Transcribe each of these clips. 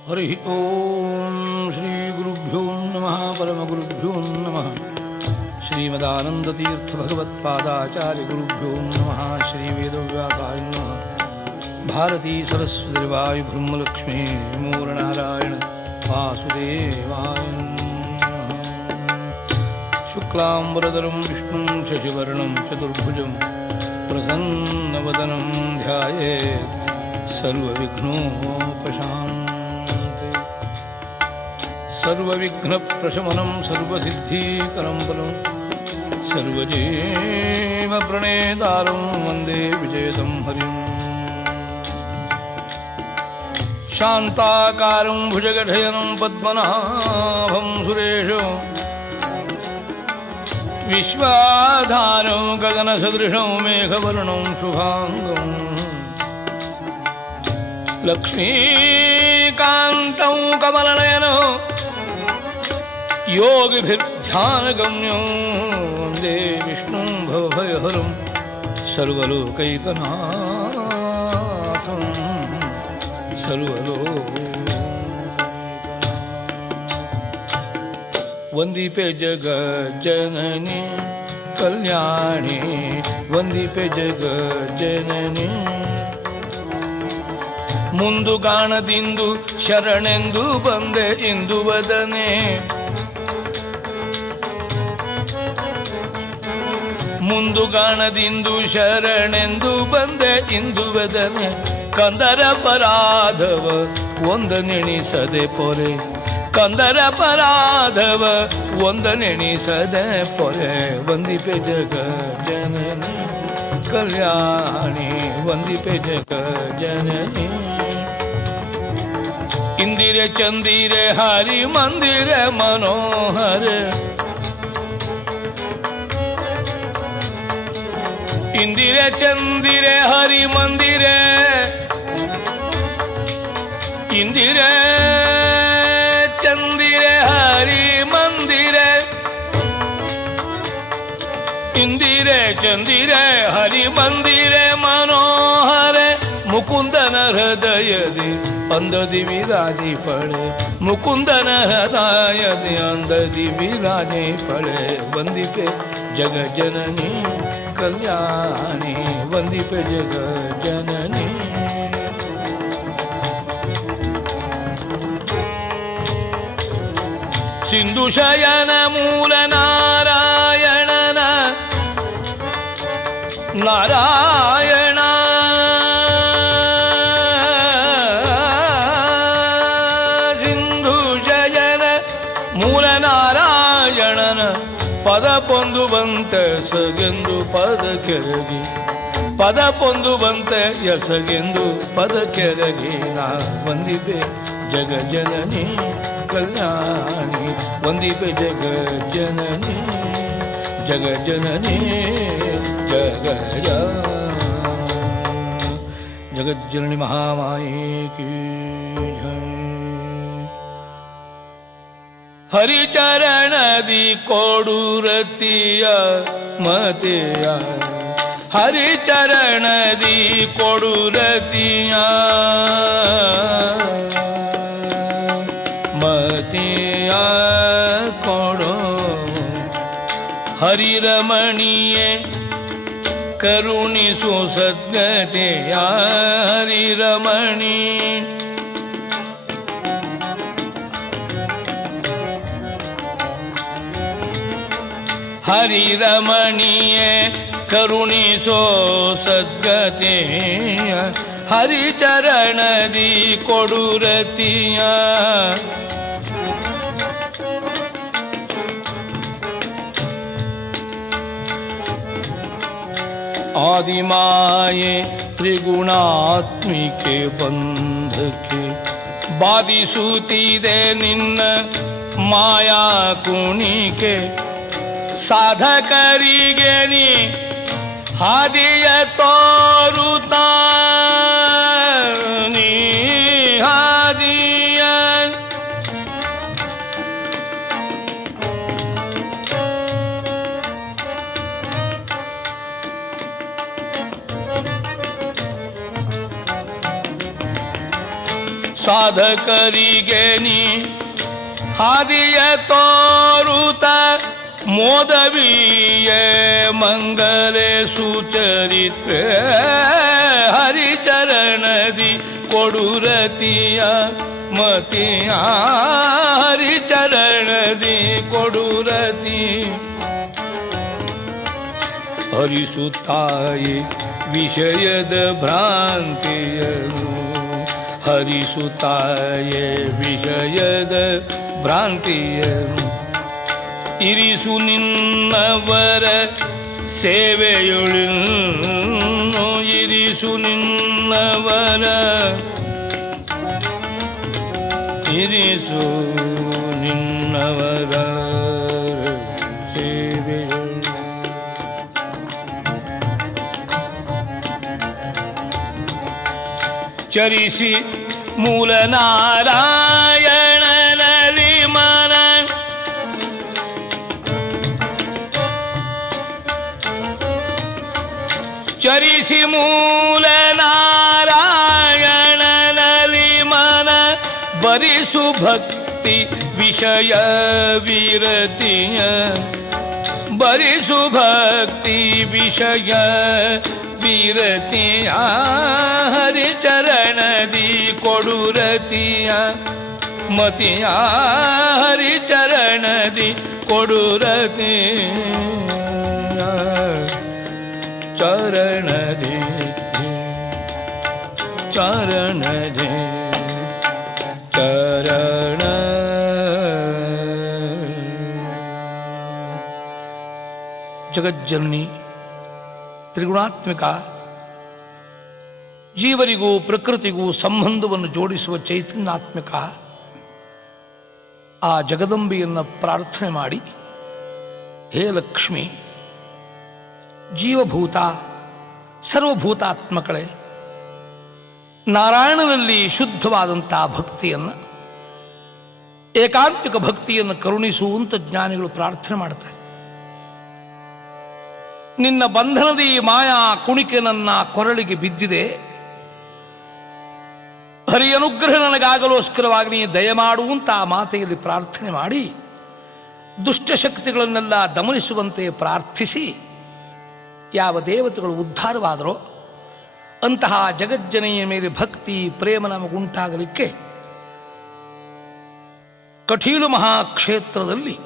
ಹರಿ ಓಂ ಶ್ರೀ ಗುರುಭ್ಯೋ ನಮಃ ಪರಮಗುರುಭ್ಯೋ ನಮಃ ಶ್ರೀಮದಾನಂದತೀರ್ಥ ಭಗವತ್ಪಾದಾಚಾರ್ಯ ಗುರುಭ್ಯೋ ನಮಃ ಶ್ರೀ ವೇದವ್ಯಾಸಾಯ ನಮಃ ಭಾರತೀ ಸರಸ್ವತಿವಾಯು ಬ್ರಹ್ಮಲಕ್ಷ್ಮೀ ಮೂರನಾರಾಯಣ ವಾಸುದೇವಾಯ ಶುಕ್ಲಾಂಬರಧರಂ ವಿಷ್ಣುಂ ಶಶಿವರ್ಣಂ ಚತುರ್ಭುಜಂ ಪ್ರಸನ್ನವದನಂ ಧ್ಯಾಯೇತ್ ಸರ್ವವಿಘ್ನೋಪಶಾಂತಯೇ ಸರ್ವವಿಘ್ನಪ್ರಶಮನಂ ಸರ್ವಸಿದ್ಧೀಕರಂ ಫಲಂ ಸರ್ವಜೀವಪ್ರಣೇತಾರಂ ವಂದೇ ವಿಜಯದಂ ಹರಿಂ ಶಾಂತಾಕಾರಂ ಭುಜಗಶಯನಂ ಪದ್ಮನಾಭಂ ಸುರೇಶಂ ವಿಶ್ವಾಧಾರಂ ಗಗನಸದೃಶಂ ಮೇಘವರ್ಣಂ ಶುಭಾಂಗಂ ಲಕ್ಷ್ಮೀಕಾಂತಂ ಕಮಲನಯನಂ ಯೋಗಿಭಿರ್ಧ್ಯಾನಗಮ್ಯಂ ವಂದೇ ವಿಷ್ಣುಂ ಭವಭಯಹರಂ ಸರ್ವಲೋಕೈಕನಾಥಂ ವಂದಿಪೆ ಜಗಜ್ಜನನಿ ಕಲ್ಯಾಣಿ ವಂದಿಪೆ ಜಗಜ್ಜನನಿ ಮುಂದು ಕಾಣದಿಂದು ಶರಣೆಂದು ಬಂದೆ ಇಂದು ವದನೆ ಮುಂದು ಕಾಣದಿಂದು ಶರಣೆಂದು ಬಂದೆ ಇಂದು ವದನೆ ಕಂದರ ಪರಾಧವ ಒಂದನೆಣಿಸದೆ ಪೊರೆ ಕಂದರ ಪರಾಧವ ಒಂದನೆಣಿಸದೆ ಪೊರೆ ವಂದಿಪೆ ಜಗ ಜನನಿ ಕಲ್ಯಾಣಿ ವಂದಿಪೆ ಜಗ ಜನನಿ ಇಂದಿರೆ ಚಂದಿರೆ ಹರಿ ಮಂದಿರ ಮನೋಹರ ಇಂದಿರೆ ಚಂದಿರೆ ಹರಿ ಮಂದಿರೆ ಇಂದಿರೆ ಚಂದಿರೆ ಹರಿ ಮಂದಿರೆ ಇಂದಿರೆ ಚಂದಿರೆ ಹರಿ ಮಂದಿರೆ ಮನೋಹರ ಮುಕುಂದನ ಹೃದಯದಿ ಅಂದದಿ ವಿರಾಜಿ ಪಡೆ ಮುಕುಂದನ ಹೃದಯದಿ ಅಂದದಿ ವಿರಾಜಿ ಪಡೆ ವಂದಿಪೆ ಜಗ ಜನನಿ ಕಲ್ಯಾಣಿ ವಂದಿಪೆ ಜಗ ಜನನಿ ಸಿಂಧು ಶಯನ ಮೂಲ ನಾರಾಯಣನ ನಾರಾಯಣ ಸಿಂಧು ಶಯನ ಮೂಲ ನಾರಾಯಣನ ಪದ ಪೊಂದು ಬಂತೆ ಸಗೆಂದು ಪದ ಕೆರಗಿ ಪದ ಪೊಂದು ಬಂತೆ ಎಸಗೆಂದು ಪದ ಕೆರಗಿ ನಾ ವಂದಿಪೆ ಜಗ ಜನನಿ ಕಲ್ಯಾಣಿ ವಂದಿಪೆ ಜಗ ಜನನಿ ಜಗ ಜನನಿ ಜಗ ಜಗಜ್ಜನನಿ ಮಹಾಮಾಯೇ ಕೀ ಜೈ ಹರಿಚರಣದಿ ಕೊಡುರತಿಯ ಮತೆಯ ಹರಿಚರಣದಿ ಕೊಡುರತಿಯ ಮತೆಯ ಕೊಡೋ ಹರಿರಮಣಿಯೇ ಕರುಣಿಸು ಸದ್ಗತೆಯ ಹರಿರಮಣಿ ಹರಿರಮಣಿಯೇ ಕರುಣಿಸೋ ಸದ್ಗತೆಯ ಹರಿಚರಣದಿ ಕೊಡುರತಿಯ ಆದಿಮಾಯೆ ತ್ರಿಗುಣಾತ್ಮಿಕೆ ಬಂಧಕ್ಕೆ ಬಾಧಿಸುತ್ತಿದೆ ನಿನ್ನ ಮಾಯಾ ಕುಣಿಕೆ ಸಾಧಕರಿಗೆ ನೀ ಹಾದಿಯ ತೋರುತ್ತಾ ನೀ ಹಾದಿಯ ಸಾಧಕರಿಗೆ ನೀ ಹಾದಿಯ ತೋರುತ ಮೋದವಿಯೇ ಮಂಗಲೆ ಸುಚರಿತ್ರೆ ಹರಿಚರಣದಿ ಕೊಡುರತಿಯ ಮತಿಯ ಹರಿಚರಣದಿ ಕೊಡುರತಿ ಹರಿಸುತ್ತಾಯಿ ವಿಷಯದ ಭ್ರಾಂತಿಯನು ಹರಿಸುತ್ತಾಯೇ ವಿಷಯದ ಭ್ರಾಂತಿಯನು ಇರಿಸು ನಿನ್ನವರ ಸೇವೆಯೊಳು ಇರಿಸು ನಿನ್ನವರ ಇರಿಸು ನಿನ್ನವರ ಸೇವೆಯೊಳು ಚರಿಸಿ ಮೂಲ ನಾರಾಯಣನಲ್ಲಿ ಮನ ಚರಿಸಿ ಮೂಲ ನಾರಾಯಣನಲ್ಲಿ ಮನ ಬರಿಸು ಭಕ್ತಿ ವಿಷಯ ವಿರತಿಯ ಬರಿಸು ಭಕ್ತಿ ವಿಷಯ ವಿರತಿಯ ಹರಿಚರಣದಿ ಕೊಡುರತಿಯ ಮತಿಯ ಹರಿಚರಣದಿ ಕೊಡುರತಿ ಚರಣದಿ ಚರಣದಿ ಚರಣ ಜಗಜ್ಜನನಿ ತ್ರಿಗುಣಾತ್ಮಿಕ ಜೀವರಿಗೂ ಪ್ರಕೃತಿಗೂ ಸಂಬಂಧವನ್ನು ಜೋಡಿಸುವ ಚೈತನ್ಯಾತ್ಮಿಕ ಆ ಜಗದಂಬೆಯನ್ನು ಪ್ರಾರ್ಥನೆ ಮಾಡಿ, ಹೇ ಲಕ್ಷ್ಮಿ, ಜೀವಭೂತ ಸರ್ವಭೂತಾತ್ಮಕಳೆ, ನಾರಾಯಣನಲ್ಲಿ ಶುದ್ಧವಾದಂತಹ ಭಕ್ತಿಯನ್ನು, ಏಕಾಂತಿಕ ಭಕ್ತಿಯನ್ನು ಕರುಣಿಸುವಂತ ಜ್ಞಾನಿಗಳು ಪ್ರಾರ್ಥನೆ ಮಾಡ್ತಾರೆ. ನಿನ್ನ ಬಂಧನದ ಈ ಮಾಯಾ ಕುಣಿಕೆ ನನ್ನ ಕೊರಳಿಗೆ ಬಿದ್ದಿದೆ, ಹರಿ ಅನುಗ್ರಹ ನನಗಾಗಲೋಸ್ಕರವಾಗಿ ನೀ ದಯಮಾಡುವಂತ ಆ ಮಾತೆಯಲ್ಲಿ ಪ್ರಾರ್ಥನೆ ಮಾಡಿ ದುಷ್ಟಶಕ್ತಿಗಳನ್ನೆಲ್ಲ ದಮನಿಸುವಂತೆ ಪ್ರಾರ್ಥಿಸಿ, ಯಾವ ದೇವತೆಗಳು ಉದ್ಧಾರವಾದರೋ ಅಂತಹ ಜಗಜ್ಜನೆಯ ಮೇಲೆ ಭಕ್ತಿ ಪ್ರೇಮ ನಮಗುಂಟಾಗಲಿಕ್ಕೆ ಕಟೀಲು ಮಹಾಕ್ಷೇತ್ರದಲ್ಲಿ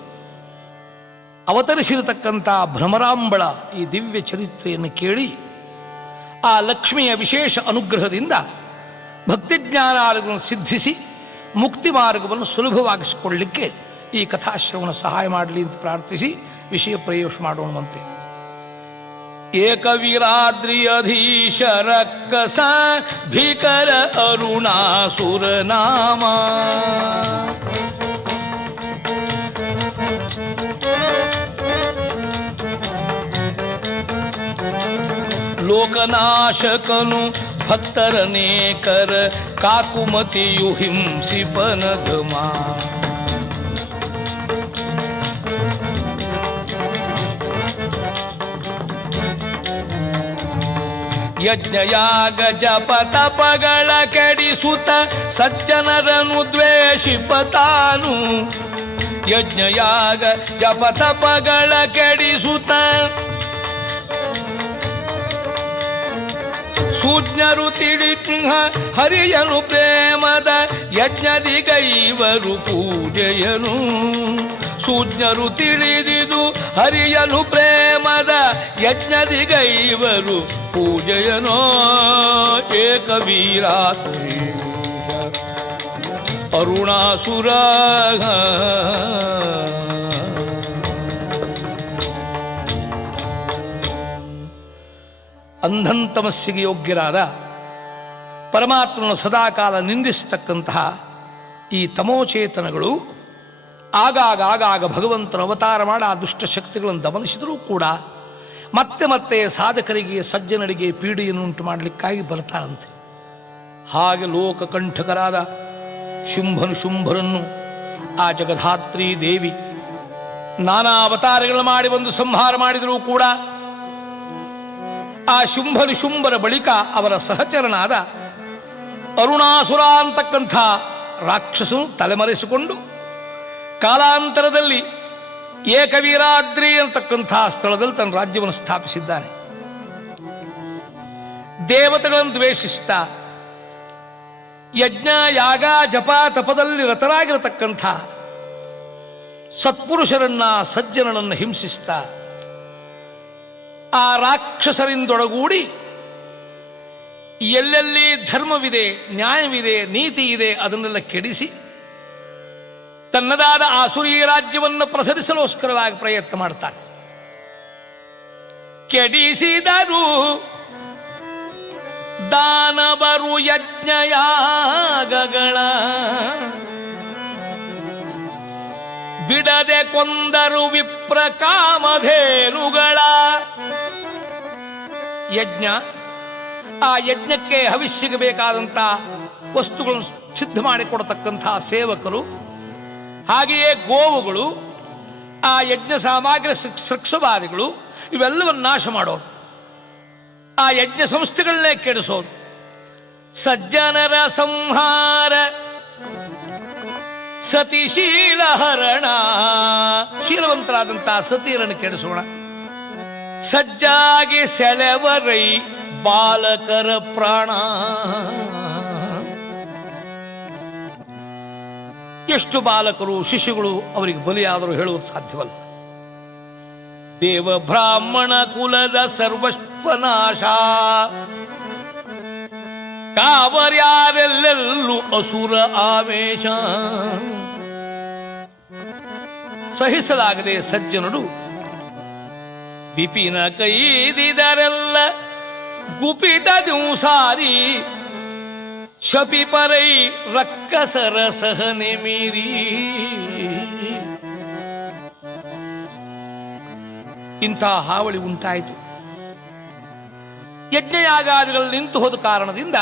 ಅವತರಿಸಿರತಕ್ಕಂಥ ಭ್ರಮರಾಂಬಳ ಈ ದಿವ್ಯ ಚರಿತ್ರೆಯನ್ನು ಕೇಳಿ ಆ ಲಕ್ಷ್ಮಿಯ ವಿಶೇಷ ಅನುಗ್ರಹದಿಂದ ಭಕ್ತಿಜ್ಞಾನಾದಿಗಳನ್ನು ಸಿದ್ಧಿಸಿ ಮುಕ್ತಿ ಮಾರ್ಗವನ್ನು ಸುಲಭವಾಗಿಸಿಕೊಳ್ಳಲಿಕ್ಕೆ ಈ ಕಥಾಶ್ರವಣ ಸಹಾಯ ಮಾಡಲಿ ಅಂತ ಪ್ರಾರ್ಥಿಸಿ ವಿಷಯ ಪ್ರವೇಶ ಮಾಡೋಣವಂತೆ. ಏಕವೀರಾದ್ರಿಯಧೀಶ ರಕ್ಕಸ ಭೀಕರ ಅರುಣಾಸುರ ನಾಮ ಲೋಕನಾಶಕನು ಭಕ್ತರನೇಕರ ಕಾಕುಮತಿಯು ಹಿಂಸಿಪನಗಮ ಯಜ್ಞಯಾಗ ಜಪ ತಪಗಳ ಕೆಡಿಸುತ್ತ ಸಜ್ಜನರನ್ನು ದ್ವೇಷಿಪತಾನು ಯಜ್ಞಯಾಗ ಜಪ ತಪಗಳ ಕೆಡಿಸುತ್ತ ಸೂಜ್ಞರು ತಿಳಿಹ ಹರಿಯನು ಪ್ರೇಮದ ಯಜ್ಞದಿಗೈವರು ಪೂಜೆಯನು ಸೂಜ್ಞರು ತಿಳಿದಿದು ಹರಿಯನು ಪ್ರೇಮದ ಯಜ್ಞದಿಗೈವರು ಪೂಜೆಯನೋ ಏಕವೀರಾತ್ರಿ ಅರುಣಾಸುರ ಅಂಧಂತಮಸ್ಸಿಗೆ ಯೋಗ್ಯರಾದ ಪರಮಾತ್ಮನ ಸದಾಕಾಲ ನಿಂದಿಸತಕ್ಕಂತಹ ಈ ತಮೋಚೇತನಗಳು ಆಗಾಗ ಭಗವಂತನ ಅವತಾರ ಮಾಡಿ ಆ ದುಷ್ಟಶಕ್ತಿಗಳನ್ನು ದಮನಿಸಿದರೂ ಕೂಡ ಮತ್ತೆ ಮತ್ತೆ ಸಾಧಕರಿಗೆ ಸಜ್ಜನರಿಗೆ ಪೀಡೆಯನ್ನು ಉಂಟು ಮಾಡಲಿಕ್ಕಾಗಿ ಬರ್ತಾರಂತೆ. ಹಾಗೆ ಲೋಕಕಂಠಕರಾದ ಶುಂಭರನ್ನು ಆ ಜಗಧಾತ್ರಿ ದೇವಿ ನಾನಾ ಅವತಾರಗಳನ್ನು ಮಾಡಿ ಒಂದು ಸಂಹಾರ ಮಾಡಿದರೂ ಕೂಡ ಆ ಶುಂಭರ ಬಳಿಕ ಅವರ ಸಹಚರನಾದ ಅರುಣಾಸುರ ಅಂತಕ್ಕಂಥ ರಾಕ್ಷಸನು ತಲೆಮರೆಸಿಕೊಂಡು ಕಾಲಾಂತರದಲ್ಲಿ ಏಕವೀರಾದ್ರಿ ಅಂತಕ್ಕಂಥ ಸ್ಥಳದಲ್ಲಿ ತನ್ನ ರಾಜ್ಯವನ್ನು ಸ್ಥಾಪಿಸಿದ್ದಾನೆ. ದೇವತೆಗಳನ್ನು ದ್ವೇಷಿಸ್ತಾ ಯಜ್ಞ ಯಾಗ ಜಪ ತಪದಲ್ಲಿ ರತರಾಗಿರತಕ್ಕಂಥ ಸತ್ಪುರುಷರನ್ನ ಸಜ್ಜನರನ್ನು ಹಿಂಸಿಸ್ತಾ ಆ ರಾಕ್ಷಸರಿಂದೊಡಗೂಡಿ ಎಲ್ಲೆಲ್ಲಿ ಧರ್ಮವಿದೆ, ನ್ಯಾಯವಿದೆ, ನೀತಿ ಇದೆ ಅದನ್ನೆಲ್ಲ ಕೆಡಿಸಿ ತನ್ನದಾದ ಆಸುರಿ ರಾಜ್ಯವನ್ನು ಪ್ರಸರಿಸಲೋಸ್ಕರವಾಗಿ ಪ್ರಯತ್ನ ಮಾಡ್ತಾನೆ. ಕೆಡಿಸಿದರು ದಾನವರು ಯಜ್ಞಯಾಗಗಳ, ಬಿಡದೆ ಕೊಂದರು ವಿಪ್ರ ಕಾಮಧೇನುಗಳ. ಯಜ್ಞ, ಆ ಯಜ್ಞಕ್ಕೆ ಹವಿಷ್ಯಗೆ ಬೇಕಾದಂಥ ವಸ್ತುಗಳನ್ನು ಸಿದ್ಧ ಮಾಡಿಕೊಡತಕ್ಕಂಥ ಸೇವಕರು, ಹಾಗೆಯೇ ಗೋವುಗಳು, ಆ ಯಜ್ಞ ಸಾಮಗ್ರಿ ಸೃಕ್ಷವಾದಿಗಳು ಇವೆಲ್ಲವನ್ನು ನಾಶ ಮಾಡೋರು, ಆ ಯಜ್ಞ ಸಂಸ್ಥೆಗಳನ್ನೇ ಕೆಡಿಸೋದು. ಸಜ್ಜನರ ಸಂಹಾರ ಸತಿಶೀಲ ಹರಣ, ಶೀಲವಂತರಾದಂತಹ ಸತಿಯರನ್ನು ಕೆಡಿಸೋಣ. ಸಜ್ಜಾಗಿ ಸೆಳೆವರೈ ಬಾಲಕರ ಪ್ರಾಣ. ಎಷ್ಟು ಬಾಲಕರು ಶಿಶುಗಳು ಅವರಿಗೆ ಬಲಿಯಾದರೂ ಹೇಳುವುದು ಸಾಧ್ಯವಲ್ಲ. ದೇವ ಬ್ರಾಹ್ಮಣ ಕುಲದ ಸರ್ವಸ್ವನಾಶ, ಕಾವರ್ಯಾರೆಲ್ಲೆಲ್ಲೂ ಅಸುರ ಆವೇಶ. ಸಹಿಸಲಾಗದೆ ಸಜ್ಜನರು ವಿಪಿನ ಕೈದಿದರೆಲ್ಲ ಗುಪಿತ ದಿವಸಾರಿ, ಶಪಿಪರೈ ರಕ್ಕಸರ ಸಹನೆ ಮೀರಿ. ಇಂಥ ಹಾವಳಿ ಉಂಟಾಯಿತು. ಯಜ್ಞಯಾಗಾದಿಗಳು ನಿಂತು ಹೋದ ಕಾರಣದಿಂದ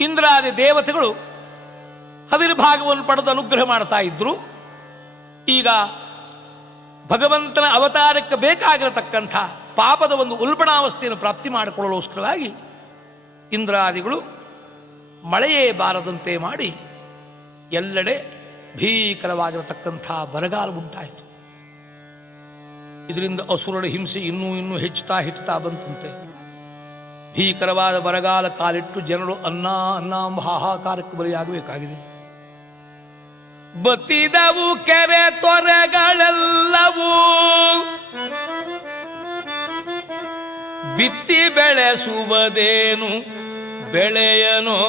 ಇಂದ್ರಾದಿ ದೇವತೆಗಳು ಹವಿರ್ಭಾಗವನ್ನು ಪಡೆದು ಅನುಗ್ರಹ ಮಾಡ್ತಾ ಇದ್ರು. ಈಗ ಭಗವಂತನ ಅವತಾರಕ್ಕೆ ಬೇಕಾಗಿರತಕ್ಕಂಥ ಪಾಪದ ಒಂದು ಉಲ್ಬಣಾವಸ್ಥೆಯನ್ನು ಪ್ರಾಪ್ತಿ ಮಾಡಿಕೊಳ್ಳಲೋಸ್ಕರವಾಗಿ ಇಂದ್ರಾದಿಗಳು ಮಳೆಯೇ ಬಾರದಂತೆ ಮಾಡಿ ಎಲ್ಲೆಡೆ ಭೀಕರವಾಗಿರತಕ್ಕಂಥ ಬರಗಾಲ ಉಂಟಾಯಿತು. ಇದರಿಂದ ಅಸುರರ ಹಿಂಸೆ ಇನ್ನೂ ಹೆಚ್ಚುತ್ತಾ ಬಂತಂತೆ. ಭೀಕರವಾದ ಬರಗಾಲ ಕಾಲಿಟ್ಟು ಜನರು ಅನ್ನ ಎಂಬ ಹಾಹಾಕಾರಕ್ಕೆ ಬಲಿಯಾಗಬೇಕಾಗಿದೆ. ಬತ್ತಿದವು ಕೆರೆ ತೊರೆಗಳೆಲ್ಲವೂ, ಬಿತ್ತಿ ಬೆಳೆಸುವುದೇನು ಬೆಳೆಯನೋ,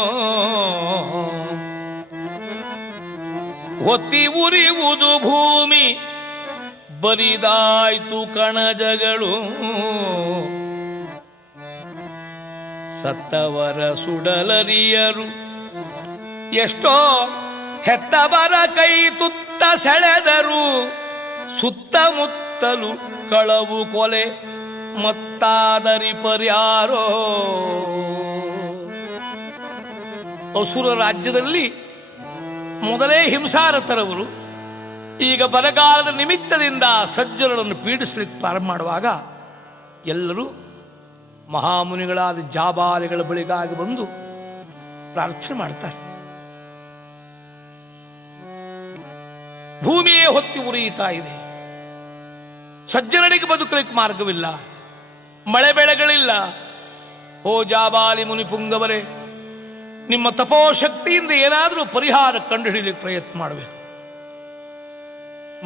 ಹೊತ್ತಿ ಉರಿಯುವುದು ಭೂಮಿ ಬರಿದಾಯ್ತು ಕಣಜಗಳು. ಸತ್ತವರ ಸುಡಲರಿಯರು ಎಷ್ಟೋ ಹೆತ್ತವರ ಕೈ ತುತ್ತ ಸೆಳೆದರು, ಸುತ್ತಮುತ್ತಲು ಕಳವು ಕೊಲೆ ಮತ್ತಾದರಿ ಪರ್ಯಾರೋ. ಅಸುರ ರಾಜ್ಯದಲ್ಲಿ ಮೊದಲೇ ಹಿಂಸಾರತರವರು ಈಗ ಬರಗಾಲದ ನಿಮಿತ್ತದಿಂದ ಸಜ್ಜನರನ್ನು ಪೀಡಿಸಲಿಕ್ಕೆ ಪ್ರಾರಂಭ ಮಾಡುವಾಗ ಎಲ್ಲರೂ ಮಹಾಮುನಿಗಳಾದ ಜಾಬಾಲಿಗಳ ಬಳಿಗಾಗಿ ಬಂದು ಪ್ರಾರ್ಥನೆ ಮಾಡ್ತಾರೆ. ಭೂಮಿಯೇ ಹೊತ್ತಿ ಉರಿಯುತ್ತಾ ಇದೆ, ಸಜ್ಜನರಿಗೆ ಬದುಕಲಿಕ್ಕೆ ಮಾರ್ಗವಿಲ್ಲ, ಮಳೆ ಬೆಳೆಗಳಿಲ್ಲ. ಓ ಜಾಬಾಲಿ ಮುನಿಪುಂಗವರೇ, ನಿಮ್ಮ ತಪೋಶಕ್ತಿಯಿಂದ ಏನಾದರೂ ಪರಿಹಾರ ಕಂಡುಹಿಡಿಯಲಿಕ್ಕೆ ಪ್ರಯತ್ನ ಮಾಡಬೇಕು.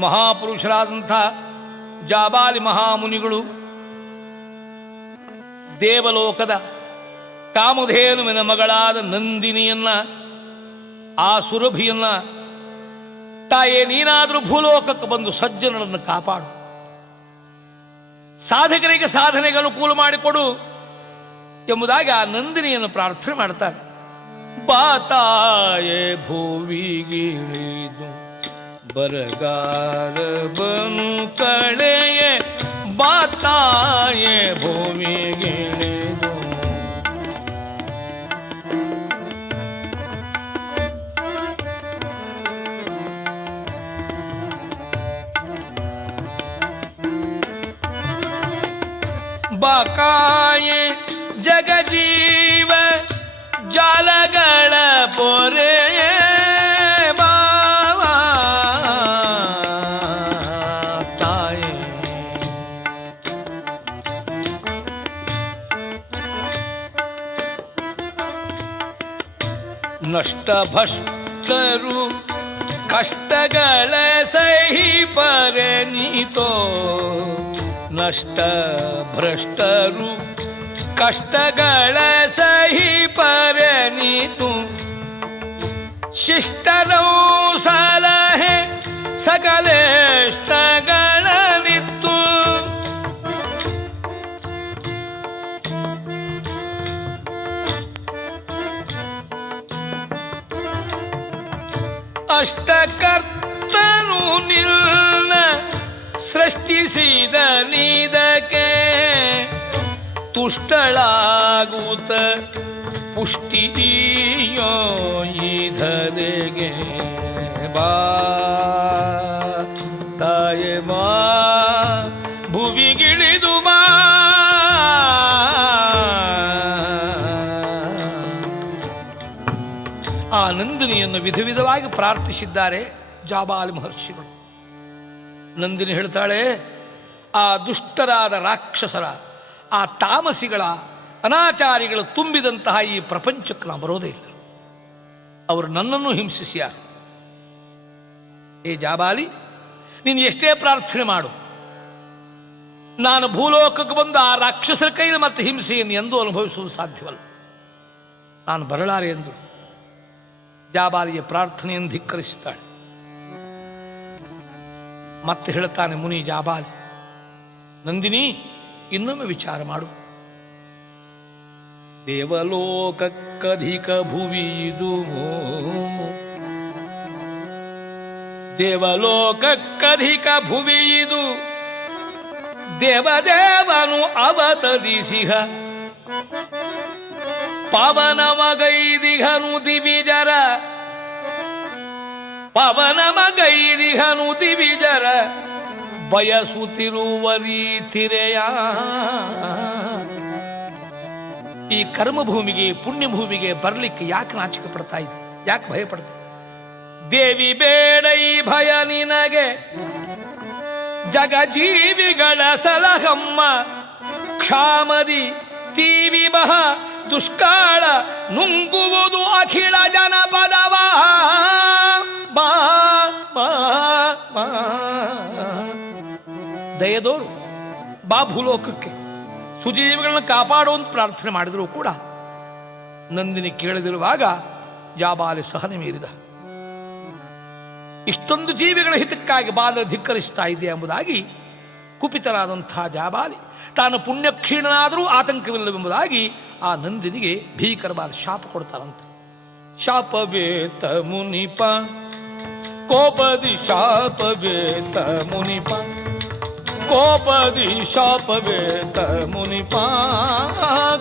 ಮಹಾಪುರುಷರಾದಂಥ ಜಾಬಾಲಿ ಮಹಾಮುನಿಗಳು ದೇವಲೋಕದ ಕಾಮಧೇನುವಿನ ಮಗಳಾದ ನಂದಿನಿಯನ್ನ, ಆ ಸುರಭಿಯನ್ನ, ತಾಯೇ ನೀನಾದರೂ ಭೂಲೋಕಕ್ಕೆ ಬಂದು ಸಜ್ಜನರನ್ನು ಕಾಪಾಡು, ಸಾಧಕರಿಗೆ ಸಾಧನೆಗೆ ಅನುಕೂಲ ಮಾಡಿಕೊಡು ಎಂಬುದಾಗಿ ಆ ನಂದಿನಿಯನ್ನು ಪ್ರಾರ್ಥನೆ ಮಾಡ್ತಾರೆ. ಬಾತಾಯೇ ಭೂವಿಗಿಳಿದು ಬರಗಾಲ ಬನು ಕಳೆಯೇ, ಬಾತಾಯೇ ಭೂಮಿಗಿಳಿದು. ಬಾಕಾಯೇ ಜಗಜೀವ ನಷ್ಟಭಷ್ಟರು ಕಷ್ಟಗಳ ಸಹಿಪರೆ ನೀತೋ. ನಷ್ಟ ಭ್ರಷ್ಟರು ಕಷ್ಟಗಳ ಸಹಿಪರೆ ನೀತು. ಶಿಷ್ಟರೌ ಸಲಹೆ ಸಕಲೇಷ್ಟಗಳನಿತ್ತು. ಅಷ್ಟಕರ್ತನು ನಿನ್ನ ಸೃಷ್ಟಿಸಿದ ನೀದಕ್ಕೆ ತುಷ್ಟಳಾಗುತ್ತ ಪುಷ್ಟಿಯೋ ಈಧರೆಗೆ. ಬಾ ತಾಯೆ ಬಾ ಭುವಿಗಿಳಿದು ಬಾ. ಆ ನಂದಿನಿಯನ್ನು ವಿಧ ವಿಧವಾಗಿ ಪ್ರಾರ್ಥಿಸಿದ್ದಾರೆ ಜಾಬಾಲಿ ಮಹರ್ಷಿಗಳು. ನಂದಿನಿ ಹೇಳ್ತಾಳೆ, ಆ ದುಷ್ಟರಾದ ರಾಕ್ಷಸರ, ಆ ತಾಮಸಿಗಳ, ಅನಾಚಾರಿಗಳು ತುಂಬಿದಂತಹ ಈ ಪ್ರಪಂಚಕ್ಕೆ ನಾ ಬರೋದೇ ಇಲ್ಲ. ಅವರು ನನ್ನನ್ನು ಹಿಂಸಿಸಿಯಾರ. ಏ ಜಾಬಾಲಿ, ನೀನು ಎಷ್ಟೇ ಪ್ರಾರ್ಥನೆ ಮಾಡು, ನಾನು ಭೂಲೋಕಕ್ಕೆ ಬಂದು ಆ ರಾಕ್ಷಸರ ಕೈಯಲ್ಲಿ ಮತ್ತೆ ಹಿಂಸೆಯನ್ನು ಎಂದೂ ಅನುಭವಿಸುವುದು ಸಾಧ್ಯವಲ್ಲ. ನಾನು ಬರಲಾರೆ ಎಂದು ಜಾಬಾಲಿಯ ಪ್ರಾರ್ಥನೆಯನ್ನು ಧಿಕ್ಕರಿಸುತ್ತಾಳೆ. ಮತ್ತೆ ಹೇಳ್ತಾನೆ ಮುನಿ ಜಾಬಾಲಿ, ನಂದಿನಿ ಇನ್ನೊಮ್ಮೆ ವಿಚಾರ ಮಾಡು. ದೇವಲೋಕಕ್ಕಧಿಕ ಭುವಿಯಿದು, ದೇವಲೋಕಕ್ಕಧಿಕ ಭುವಿಯಿದು. ದೇವದೇವನು ಅವತರಿಸಿಹ ಪವನಮಗೈದಿಹನು ದಿವಿಜರ. ಪವನಮಗೈದಿಹನು ದಿವಿಜರ ಬಯಸುತ್ತಿರುವ ರೀತಿರೆಯ. ಈ ಕರ್ಮಭೂಮಿಗೆ, ಪುಣ್ಯಭೂಮಿಗೆ ಬರಲಿಕ್ಕೆ ಯಾಕೆ ನಾಚಿಕೆ ಪಡ್ತಾ ಇದ್ದೆ, ಯಾಕೆ ಭಯ ಪಡ್ತಾ? ದೇವಿ ಬೇಡೈ ಭಯ ನಿನಗೆ, ಜಗಜೀವಿಗಳ ಸಲಹಮ್ಮ. ಕ್ಷಾಮದಿ ತೀವಿ ಬಹ ದುಷ್ಕಾಳ ನುಂಗುವುದು ಅಖಿಳ ಜನಪದವ. ಬಾ ಬಾ ಬಾ ದಯದೋರು ಬಾ ಭೂಲೋಕಕ್ಕೆ, ಸುಜೀವಿಗಳನ್ನ ಕಾಪಾಡುವಂತ ಪ್ರಾರ್ಥನೆ ಮಾಡಿದರೂ ಕೂಡ ನಂದಿನಿ ಕೇಳದಿರುವಾಗ ಜಾಬಾಲಿ ಸಹನೆ ಮೀರಿದ. ಇಷ್ಟೊಂದು ಜೀವಿಗಳ ಹಿತಕ್ಕಾಗಿ ಬಾಲ ಧಿಕ್ಕರಿಸ್ತಾ ಇದೆ ಎಂಬುದಾಗಿ ಕುಪಿತರಾದಂತಹ ಜಾಬಾಲಿ ತಾನು ಪುಣ್ಯಕ್ಷೀಣನಾದರೂ ಆತಂಕವಿಲ್ಲವೆಂಬುದಾಗಿ ಆ ನಂದಿನಿಗೆ ಭೀಕರವಾದ ಶಾಪ ಕೊಡ್ತಾರಂತೆ. ಶಾಪವೇತ ಮುನಿಪ ಕೋಪದಿ ಶಾಪವೇತ ಮುನಿಪ, ಕೋಪದಿ ಶಾಪವೇತ ಮುನಿಪ,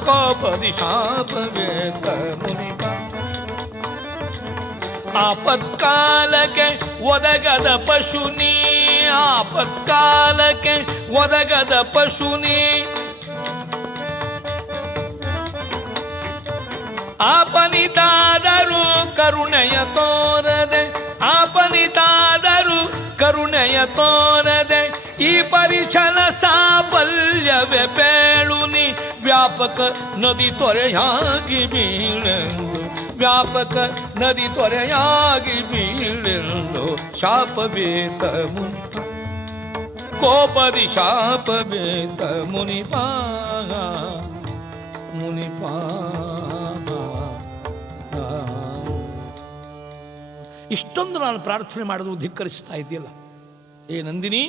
ಕೋಪದಿ ಶಾಪವೇತ ಮುನಿಪ. ಆಪತ್ಕಾಲಕ್ಕೆ ಒದಗದ ಪಶುನಿ, ಆಪತ್ಕಾಲಕ್ಕೆ ಒದಗದ ಪಶುನಿ. ಆಪನಿತಾದರೂ ಕರುಣೆಯ ತೋರದೆ, ಆಪನಿತಾದರೂ ಕರುಣೆಯ ತೋರದೆ. ಈ ಪರಿಚಲ ಸಾಫಲ್ಯವೇ ಬೇಳುನಿ, ವ್ಯಾಪಕ ನದಿ ತೊರೆಯಾಗಿ ಬೀಳೆಂದು, ವ್ಯಾಪಕ ನದಿ ತೊರೆಯಾಗಿ ಬೀಳೆಂದು. ಶಾಪವೇತ ಮುನಿಪ ಕೋಪದಿ ಶಾಪವೇತ ಮುನಿಪ, ಮುನಿಪ. ಇಷ್ಟೊಂದು ನಾನು ಪ್ರಾರ್ಥನೆ ಮಾಡಿದ್ರು ಧಿಕ್ಕರಿಸ್ತಾ ಇದೆಯಲ್ಲ. ಏ ನಂದಿನಿ,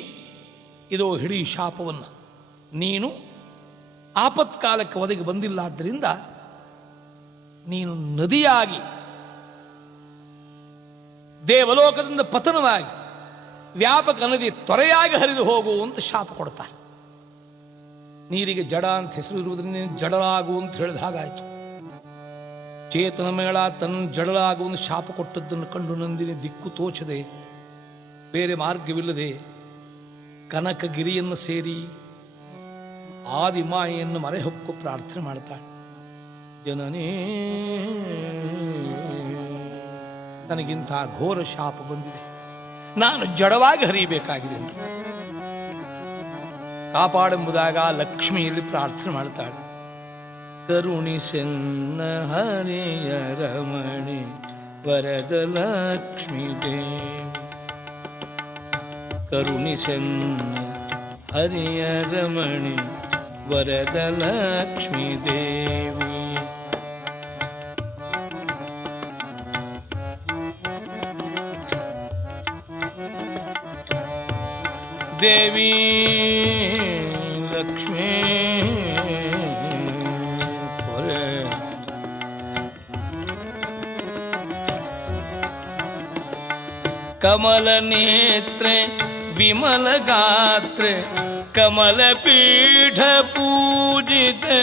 ಇದೋ ಹಿಡಿ ಶಾಪವನ್ನು. ನೀನು ಆಪತ್ಕಾಲಕ್ಕೆ ಒದಗಿ ಬಂದಿಲ್ಲ, ಆದ್ದರಿಂದ ನೀನು ನದಿಯಾಗಿ ದೇವಲೋಕದಿಂದ ಪತನವಾಗಿ ವ್ಯಾಪಕ ನದಿ ತೊರೆಯಾಗಿ ಹರಿದು ಹೋಗುವಂತ ಶಾಪ ಕೊಡ್ತಾರೆ. ನೀರಿಗೆ ಜಡ ಅಂತ ಹೆಸರು ಇರುವುದರಿಂದ ಜಡಲಾಗು ಅಂತ ಹೇಳಿದ ಹಾಗಾಯಿತು. ಚೇತನ ಮೇಳ ತನ್ನ ಜಡಲಾಗುವಂತ ಶಾಪ ಕೊಟ್ಟದ್ದನ್ನು ಕಂಡು ನಂದಿನಿ ದಿಕ್ಕು ತೋಚದೆ, ಬೇರೆ ಮಾರ್ಗವಿಲ್ಲದೆ ಕನಕಗಿರಿಯನ್ನು ಸೇರಿ ಆದಿಮಾಯೆಯನ್ನು ಮರೆ ಹೊಕ್ಕು ಪ್ರಾರ್ಥನೆ ಮಾಡ್ತಾಳೆ. ಜನನೇ, ನನಗಿಂತ ಘೋರ ಶಾಪ ಬಂದಿದೆ, ನಾನು ಜಡವಾಗಿ ಹರಿಯಬೇಕಾಗಿದೆ ಎಂದು ಕಾಪಾಡೆಂಬುದಾಗ ಲಕ್ಷ್ಮಿಯಲ್ಲಿ ಪ್ರಾರ್ಥನೆ ಮಾಡ್ತಾಳೆ. ಕರುಣಿಸೆನ್ನ ಹರಿಯ ರಮಣಿ ವರದಲಕ್ಷ್ಮೀ ದೇವಿ ಕರುಣಿಸೆನ್ನ ಹರಿಯ ರಮಣಿ ವರದಲಕ್ಷ್ಮೀ ದೇವಿ ದೇವಿ ಲಕ್ಷ್ಮೀ ಕಮಲ ನೇತ್ರೆ ವಿಮಲ ಗಾತ್ರೆ ಕಮಲ ಪೀಠ ಪೂಜಿತೆ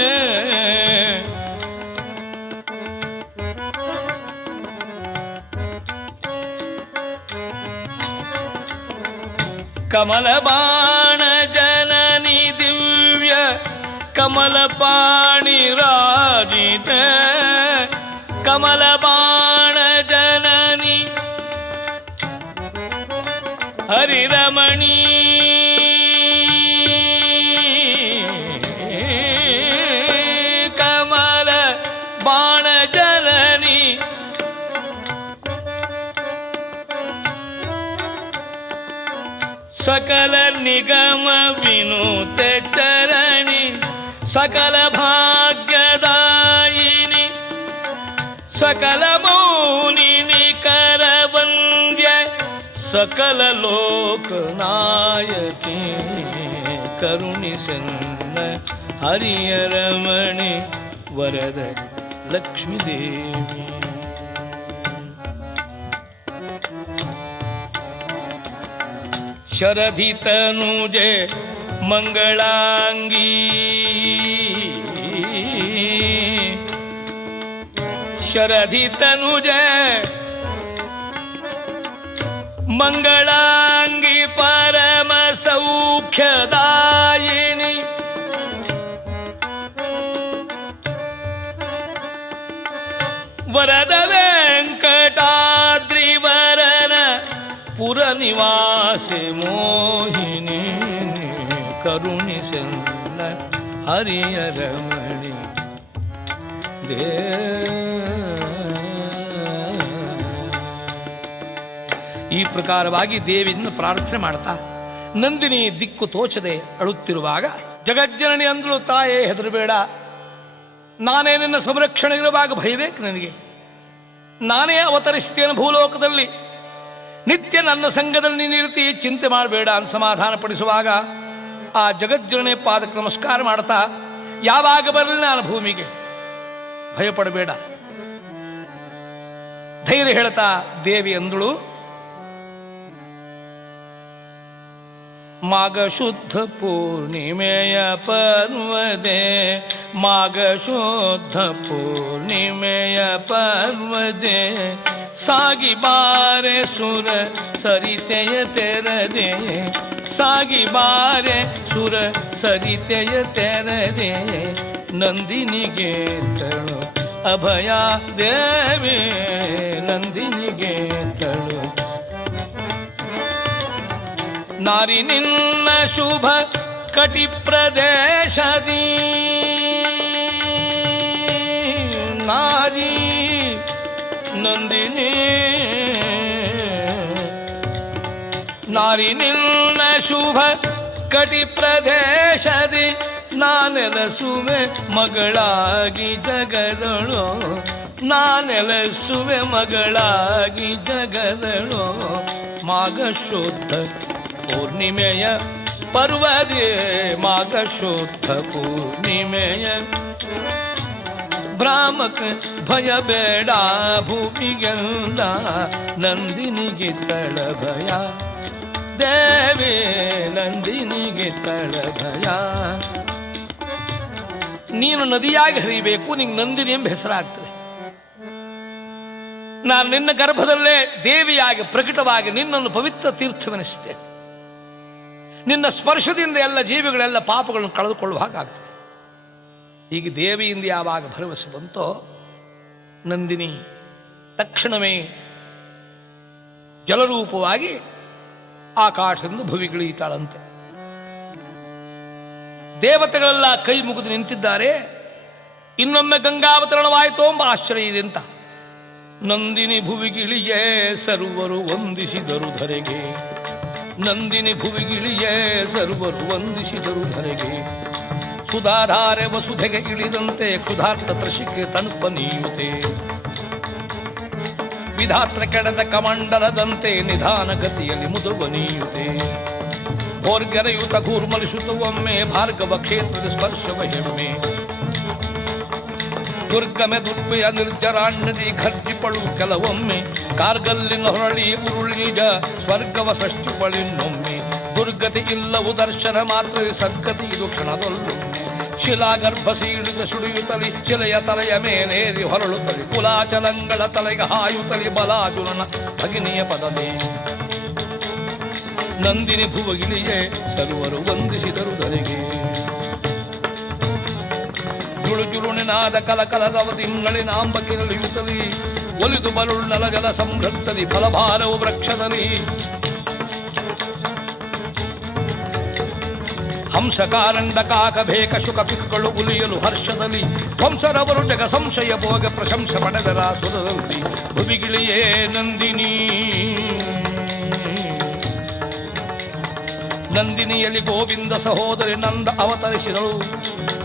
ಕಮಲ ಬಾಣ ಜನನಿ ದಿವ್ಯ ಕಮಲ ಪಾಣಿ ರಾಜಿತ ಕಮಲ ಬಾಣ ಜನನಿ ಹರಿರಮಣಿ ಕಮಲ ಬಾಣ ಜನನಿ ಸಕಲ ನಿಗಮ ವಿನೂತ ಚರಣಿ ಸಕಲ ಭಾಗ್ಯದಾಯಿನಿ ಸಕಲ ಮೌನಿನಿ ಕರವಂದ್ಯ ಸಕಲ ಲೋಕನಾಯಕಿ ಕರುಣಿಸನ್ನ ಹರಿಯ ರಮಣಿ ವರದ ಲಕ್ಷ್ಮೀ ದೇವಿ ಶರಧಿ ತನುಜೆ ಮಂಗಳಾಂಗಿ ಶರಧಿ ತನುಜೆ ಮಂಗಳಾಂಗಿ ಪರಮ ಸೌಖ್ಯದಾಯಿನಿ ವರದ ವೆಂಕಟಾದ್ರಿ ವರನ ಪುರ ನಿವಾಸಿ ಮೋಹಿನಿ ಕರುಣಿಸನ್ನ ಹರಿಯ ರಮಣಿ ಈ ಪ್ರಕಾರವಾಗಿ ದೇವಿಯನ್ನು ಪ್ರಾರ್ಥನೆ ಮಾಡ್ತಾ ನಂದಿನಿ ದಿಕ್ಕು ತೋಚದೆ ಅಳುತ್ತಿರುವಾಗ ಜಗಜ್ಜನನಿ ಅಂದಳು, ತಾಯೇ ಹೆದರಬೇಡ, ನಾನೇ ನಿನ್ನ ಸಂರಕ್ಷಣೆ ಇರುವಾಗ ಭಯಬೇಕು ನನಗೆ, ನಾನೇ ಅವತರಿಸ್ತೇನೆ ಭೂಲೋಕದಲ್ಲಿ, ನಿತ್ಯ ನನ್ನ ಸಂಘದಲ್ಲಿ ನೀನಿರ್ತಿ, ಚಿಂತೆ ಮಾಡಬೇಡ ಅಂತ ಸಮಾಧಾನ ಪಡಿಸುವಾಗ ಆ ಜಗಜ್ಜನನಿ ಪಾದಕ್ಕೆ ನಮಸ್ಕಾರ ಮಾಡ್ತಾ, ಯಾವಾಗ ಬರಲಿ ನಾನು ಭೂಮಿಗೆ, ಭಯಪಡಬೇಡ, ಧೈರ್ಯ ಹೇಳ್ತಾ ದೇವಿ ಅಂದಳು, ಮಾಘ ಶುದ್ಧ ಪೂರ್ಣಿಮೆಯ ಪರ್ವದೆ, ಮಾಘ ಶುದ್ಧ ಪೂರ್ಣಿಮೆಯ ಪರ್ವದೆ, ಸಾಗಿ ಬಾರೆ ಸುರ ಸರಿತೆಯ ತೆರದೆ, ಸಾಗಿ ಬಾರೆ ಸುರ ಸರಿತೆಯ ತೆರದೆ, ನಂದಿನಿಗೆ ತಳು ಅಭಯ ದೇವಿ, ನಂದಿನಿಗೆ ತಳು ನಾರಿ ನಿನ್ನ ಶುಭ ಕಟಿ ಪ್ರದೇಶದಿ, ನಾರಿ ನಂದಿನಿ, ನಾರಿ ನಿನ್ನ ಶುಭ ಕಟಿ ಪ್ರದೇಶದಿ, ನಾನೆಲಸುವೆ ಮಗಳಾಗಿ ಜಗದಳು, ನಾನೆಲಸುವೆ ಮಗಳಾಗಿ ಜಗದಳು, ಮಾಘ ಶುದ್ಧ ಪೂರ್ಣಿಮೆಯ ಪರ್ವದೇ, ಮಾಘ ಶುದ್ಧ ಪೂರ್ಣಿಮೆಯ ಭ್ರಾಮಕ ಭಯ ಬೇಡ ಭೂಮಿಗೆಲ್ಲ, ನಂದಿನಿಗೆ ತಳ ಭಯ ದೇವಿ, ನಂದಿನಿಗೆ ತಳ ಭಯ. ನೀನು ನದಿಯಾಗಿ ಹರಿಯಬೇಕು, ನಿಂಗೆ ನಂದಿನಿ ಎಂಬ ಹೆಸರಾಗ್ತದೆ. ನಾನು ನಿನ್ನ ಗರ್ಭದಲ್ಲೇ ದೇವಿಯಾಗಿ ಪ್ರಕಟವಾಗಿ ನಿನ್ನನ್ನು ಪವಿತ್ರ ತೀರ್ಥವೆನಿಸುತ್ತೇನೆ. ನಿನ್ನ ಸ್ಪರ್ಶದಿಂದ ಎಲ್ಲ ಜೀವಿಗಳೆಲ್ಲ ಪಾಪಗಳನ್ನು ಕಳೆದುಕೊಳ್ಳುವ ಹಾಗಾಗ್ತದೆ. ಹೀಗೆ ದೇವಿಯಿಂದ ಯಾವಾಗ ಭರವಸೆ ಬಂತೋ, ನಂದಿನಿ ತಕ್ಷಣವೇ ಜಲರೂಪವಾಗಿ ಆಕಾಶದಿಂದ ಭುವಿಗಿಳಿಯುತ್ತಾಳಂತೆ. ದೇವತೆಗಳೆಲ್ಲ ಕೈ ಮುಗಿದು ನಿಂತಿದ್ದಾರೆ. ಇನ್ನೊಮ್ಮೆ ಗಂಗಾವತರಣವಾಯಿತು ಎಂಬ ಆಶ್ಚರ್ಯ ಇದೆ ಅಂತ ನಂದಿನಿ ಭುವಿಗಿಳಿಯೇ ಸರ್ವರು ವಂದಿಸಿದರು ಧರೆಗೆ. ನಂದಿನಿ ಭುವಿಗಿಳಿಯೇ ಸರ್ವರು ವಂದಿಸಿದರು ಧರೆಗೆ. ಸುಧಾಧಾರೆ ವಸುಧೆಗೆ ಇಳಿದಂತೆ ಕ್ಷುಧಾರ್ಥ ತ್ರಶಿಕೆ ತನುಪ ನೀಯುತೆ. ವಿಧಾತ್ರ ಕೆಡದ ಕಮಂಡಲದಂತೆ ನಿಧಾನ ಗತಿಯಲ್ಲಿ ಮುದುವ ನೀಯುತೆ. ಭೋರ್ಗೆರೆಯುತ ಕೂರ್ಮಲಿಸುತ್ತ ಒಮ್ಮೆ ಭಾರ್ಗವ ಕ್ಷೇತ್ರದ ಸ್ಪರ್ಶವ ಹೆಮ್ಮೆ. ದುರ್ಗಮೆ ದುರ್ವೆಯ ನಿರ್ಜರಾಣ್ಯದಿ ಖರ್ಜಿಪಳು ಕೆಲವೊಮ್ಮೆ. ಕಾರ್ಗಲ್ಲಿನ ಹೊರಳಿ ಉರುಳಿ ನಿಜ ಸ್ವರ್ಗವ ಸೃಷ್ಟಿಪಳಿನೊಮ್ಮೆ. ದುರ್ಗತಿ ಇಲ್ಲವು ದರ್ಶನ ಮಾತ್ರ ಸದ್ಗತಿ ಇದು ಕ್ಷಣದೊಲ್ಲೊಮ್ಮೆ. ಶಿಲಾಗರ್ಭ ಸೀಳಿದ ಸುಡಿಯುತ್ತಲಿ ಶಿಲೆಯ ತಲೆಯ ಮೇಲೇರಿ ಹೊರಳುತ್ತಲಿ. ಕುಲಾಚಲಂಗಳ ತಲೆಗೆ ಹಾಯುತ್ತಲಿ ಬಲಾಜುನನ ಭಗಿನಿಯ ಪದದೇ. ನಂದಿನಿ ಭುವಗಿಲಿಯೇ ಸರ್ವರು ವಂದಿಸಿದರು ಧರೆಗೆ. ಜುಳು ಜುಳುಣಿನಾದ ಕಲಕಲ ರವದಿಂಗಳಿನಾಂಬ ಕಿರಳಿಯುತ್ತಲಿ. ಒಲಿದು ಬಲುಳ್ಳಲ ಜಲ ಸಂಭ್ರತ್ತಲಿ ಫಲಭಾರವು ವೃಕ್ಷದಲ್ಲಿ. ಹಂಸಕಾರಂಡ ಕಾಕ ಬೇಕ ಶುಕ ಪಿಕ್ಕಳು ಉಲಿಯಲು ಹರ್ಷದಲ್ಲಿ. ಧ್ವಂಸರವರು ಜಗ ಸಂಶಯ ಭೋಗ ಪ್ರಶಂಸೆ ಪಡೆದರ ಸುರದಲ್ಲಿ. ಭುವಿಗಿಳಿಯೇ ನಂದಿನಿ. ನಂದಿನಿಯಲ್ಲಿ ಗೋವಿಂದ ಸಹೋದರಿ ನಂದ ಅವತರಿಸಿದಳು.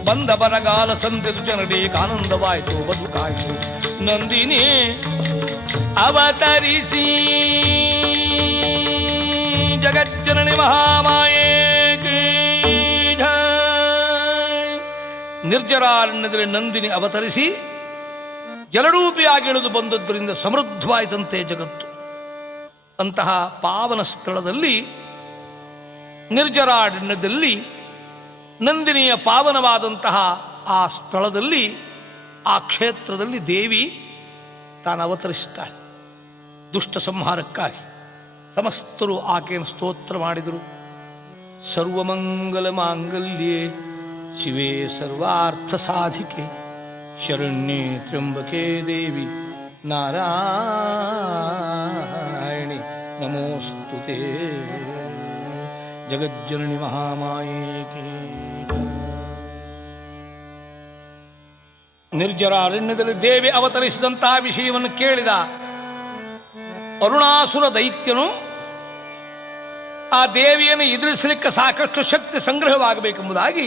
ಬಂದ ಬರಗಾಲ ಸಂದಿರು ಜನರಿಗೆ ಆನಂದವಾಯಿತು ಬದುಕಾಯಿತು. ನಂದಿನಿ ಅವತರಿಸಿ ಜಗಜ್ಜನನಿ ಮಹಾಮಾಯೇ. ನಿರ್ಜರಾರಣ್ಯದಲ್ಲಿ ನಂದಿನಿ ಅವತರಿಸಿ ಜಲರೂಪಿಯಾಗಿಳಿದು ಬಂದದ್ದರಿಂದ ಸಮೃದ್ಧವಾಯಿತಂತೆ ಜಗತ್ತು. ಅಂತಹ ಪಾವನ ಸ್ಥಳದಲ್ಲಿ ನಿರ್ಜರಾರಣ್ಯದಲ್ಲಿ ನಂದಿನಿಯ ಪಾವನವಾದಂತಹ ಆ ಸ್ಥಳದಲ್ಲಿ ಆ ಕ್ಷೇತ್ರದಲ್ಲಿ ದೇವಿ ತಾನು ಅವತರಿಸುತ್ತಾಳೆ ದುಷ್ಟ ಸಂಹಾರಕ್ಕಾಗಿ. ಸಮಸ್ತರು ಆಕೆಯನ್ನು ಸ್ತೋತ್ರ ಮಾಡಿದರು. ಸರ್ವಮಂಗಲ ಮಾಂಗಲ್ಯೆ ಶಿವೇ ಸರ್ವಾರ್ಥ ಸಾಧಿಕೆ ಶರಣ್ಯೇ ತ್ರ್ಯಂಬಕೆ ದೇವಿ ನಾರಾಯಣಿ ನಮೋಸ್ತುತೇ. ಜಗಜ್ಜನನಿ ಮಹಾಮಾಯೇಕೆ. ನಿರ್ಜರಾರಣ್ಯದಲ್ಲಿ ದೇವಿ ಅವತರಿಸಿದಂತಹ ವಿಷಯವನ್ನು ಕೇಳಿದ ಅರುಣಾಸುರ ದೈತ್ಯನು ಆ ದೇವಿಯನ್ನು ಎದುರಿಸಲಿಕ್ಕೆ ಸಾಕಷ್ಟು ಶಕ್ತಿ ಸಂಗ್ರಹವಾಗಬೇಕೆಂಬುದಾಗಿ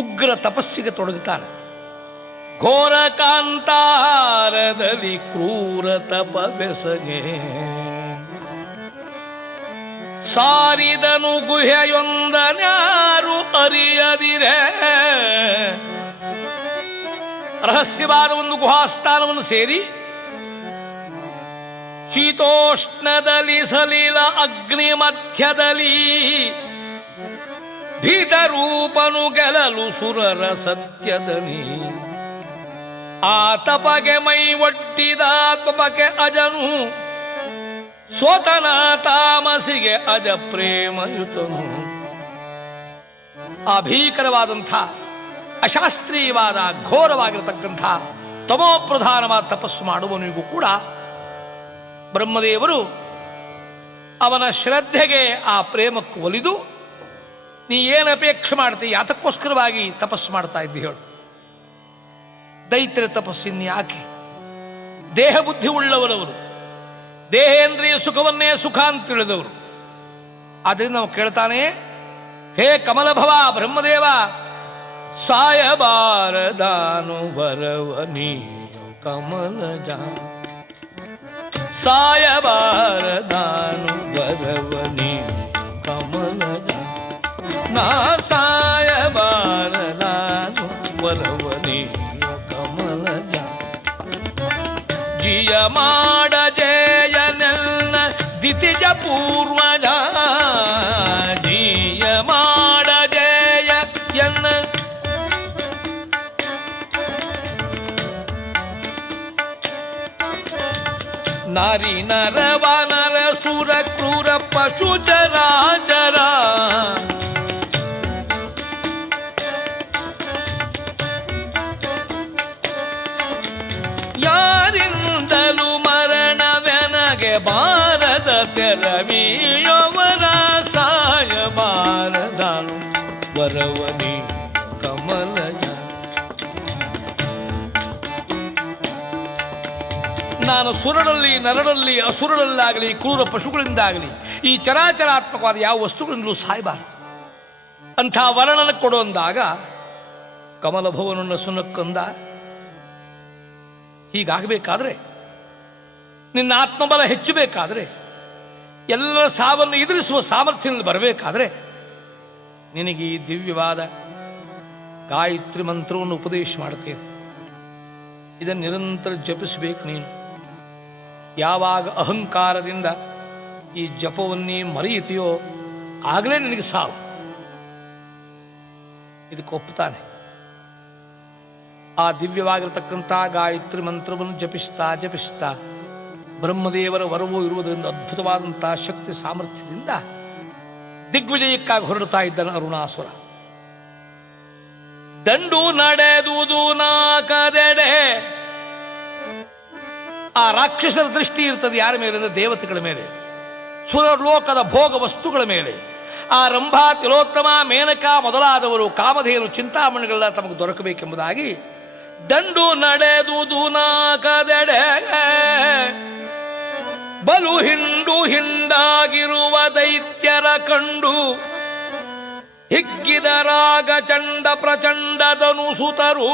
ಉಗ್ರ ತಪಸ್ಸಿಗೆ ತೊಡಗುತ್ತಾನೆ. ಘೋರ ಕಾಂತಾರದಲ್ಲಿ ಕ್ರೂರ ತಪ ಬೆಸಗೆ ಸಾರಿದನು ಗುಹೆಯೊಂದನ್ಯಾರು ಅರಿಯದಿರೆ. ರಹಸ್ಯವಾದ ಒಂದು ಗುಹಾಸ್ಥಾನವನ್ನು ಸೇರಿ ಶೀತೋಷ್ಣದಲ್ಲಿ ಸಲಿಲ ಅಗ್ನಿ ಮಧ್ಯದಲ್ಲಿ ಭೀತರೂಪನು ಗೆಲ್ಲಲು ಸುರರ ಸತ್ಯದಲ್ಲಿ. ಆ ತಪಗೆ ಮೈ ಒಡ್ಡಿದ ತಪಕ್ಕೆ ಅಜನು ಸ್ವತನ ತಾಮಸಿಗೆ ಅಜ ಪ್ರೇಮಯುತನು. ಆ ಭೀಕರವಾದಂಥ ಅಶಾಸ್ತ್ರೀಯವಾದ ಘೋರವಾಗಿರತಕ್ಕಂಥ ತಮೋಪ್ರಧಾನವಾದ ತಪಸ್ಸು ಮಾಡುವವನಿಗೂ ಕೂಡ ಬ್ರಹ್ಮದೇವರು ಅವನ ಶ್ರದ್ಧೆಗೆ ಆ ಪ್ರೇಮಕ್ಕೆ ಒಲಿದು ನೀ ಏನು ಅಪೇಕ್ಷೆ ಮಾಡ್ತೀಯ, ಯಾತಕ್ಕೋಸ್ಕರವಾಗಿ ತಪಸ್ಸು ಮಾಡ್ತಾ ಇದ್ದಿ ಹೇಳು. ದೈತ್ಯರ ತಪಸ್ಸಿನ ಯಾಕೆ? ದೇಹ ಬುದ್ಧಿ ಉಳ್ಳವರವರು, ದೇಹೇಂದ್ರಿಯ ಸುಖವನ್ನೇ ಸುಖ ಅಂತ ತಿಳಿದವರು. ಆದ್ದರಿಂದ ನಾವು ಕೇಳ್ತಾನೆ, ಹೇ ಕಮಲಭವ ಬ್ರಹ್ಮದೇವ, ಸಾಯಬಾರದಾನು ವರವನಿ ಕಮಲಜ. ಸಾಯಬಾರದಾನು ವರವನಿ ಕಮಲಜ. ನಾ ಸಾಯಬಾರದಾನು ವರವನಿ ಕಮಲಜ. ಜಿಯ ಮಾಡ ಜಯನೆಲ್ಲ ದಿತಿಜ ಪೂರ್ವಜ. ಜಿಯ ಮಾಡ ಜಯ ಎನ್ನ ನಾರಿ ನರವ ನರ ಸುರ ಕ್ರೂರ ಪಶು ಚರಾಚರ. ಯಾರಿಂದಲೂ ಮರಣವೆನಗೆ ಬಾರದ ತೆರವಿಯವರ ಸಾಯ ಬಾರದಾನು ವರವನಿ ಕಮಲಜ. ನಾನು ಸುರರಲ್ಲಿ, ನರರಲ್ಲಿ, ಅಸುರರಲ್ಲಾಗಲಿ, ಕ್ರೂರ ಪಶುಗಳಿಂದಾಗಲಿ ಈ ಚರಾಚರಾತ್ಮಕವಾದ ಯಾವ ವಸ್ತುಗಳಿಂದಲೂ ಸಾಯಬಾರದು ಅಂಥ ವರ್ಣನ ಕೊಡು ಅಂದಾಗ ಕಮಲಭವನನ್ನು ಸುನಕ್ಕಂದ. ಹೀಗಾಗಬೇಕಾದ್ರೆ, ನಿನ್ನ ಆತ್ಮಬಲ ಹೆಚ್ಚಬೇಕಾದ್ರೆ, ಎಲ್ಲರ ಸಾವನ್ನು ಎದುರಿಸುವ ಸಾಮರ್ಥ್ಯದಲ್ಲಿ ಬರಬೇಕಾದ್ರೆ ನಿನಗೆ ಈ ದಿವ್ಯವಾದ ಗಾಯತ್ರಿ ಮಂತ್ರವನ್ನು ಉಪದೇಶ ಮಾಡುತ್ತೇನೆ. ಇದನ್ನು ನಿರಂತರ ಜಪಿಸಬೇಕು ನೀನು. ಯಾವಾಗ ಅಹಂಕಾರದಿಂದ ಈ ಜಪವನ್ನೇ ಮರೆಯುತ್ತೆಯೋ ಆಗಲೇ ನಿನಗೆ ಸಾವು. ಇದಕ್ಕೆ ಒಪ್ಪುತ್ತಾನೆ. ಆ ದಿವ್ಯವಾಗಿರತಕ್ಕಂಥ ಗಾಯತ್ರಿ ಮಂತ್ರವನ್ನು ಜಪಿಸ್ತಾ ಜಪಿಸ್ತಾ ಬ್ರಹ್ಮದೇವರ ವರವೂ ಇರುವುದರಿಂದ ಅದ್ಭುತವಾದಂತಹ ಶಕ್ತಿ ಸಾಮರ್ಥ್ಯದಿಂದ ದಿಗ್ವಿಜಯಕ್ಕಾಗಿ ಹೊರಡ್ತಾ ಇದ್ದಾನೆ ಅರುಣಾಸುರ. ದಂಡು ನಡೆದುದು ನಾಕದೆಡೆ. ಆ ರಾಕ್ಷಸರ ದೃಷ್ಟಿ ಇರ್ತದೆ ಯಾರ ಮೇಲೆ ಅಂದರೆ ದೇವತೆಗಳ ಮೇಲೆ, ಸುರಲೋಕದ ಭೋಗ ವಸ್ತುಗಳ ಮೇಲೆ. ಆ ರಂಭಾ, ತಿಲೋತ್ತಮ, ಮೇನಕ ಮೊದಲಾದವರು ಕಾಮಧೇನು ಚಿಂತಾಮಣಿಗಳೆಲ್ಲ ತಮಗೆ ದೊರಕಬೇಕೆಂಬುದಾಗಿ ದಂಡು ನಡೆದುದು ನಾಕದೆಡೆ. ಬಲು ಹಿಂಡು ಹಿಂಡಾಗಿರುವ ದೈತ್ಯರ ಕಂಡು ಹಿಗ್ಗಿದರಾಗ ಚಂಡ ಪ್ರಚಂಡ ಧನುಸುತರು.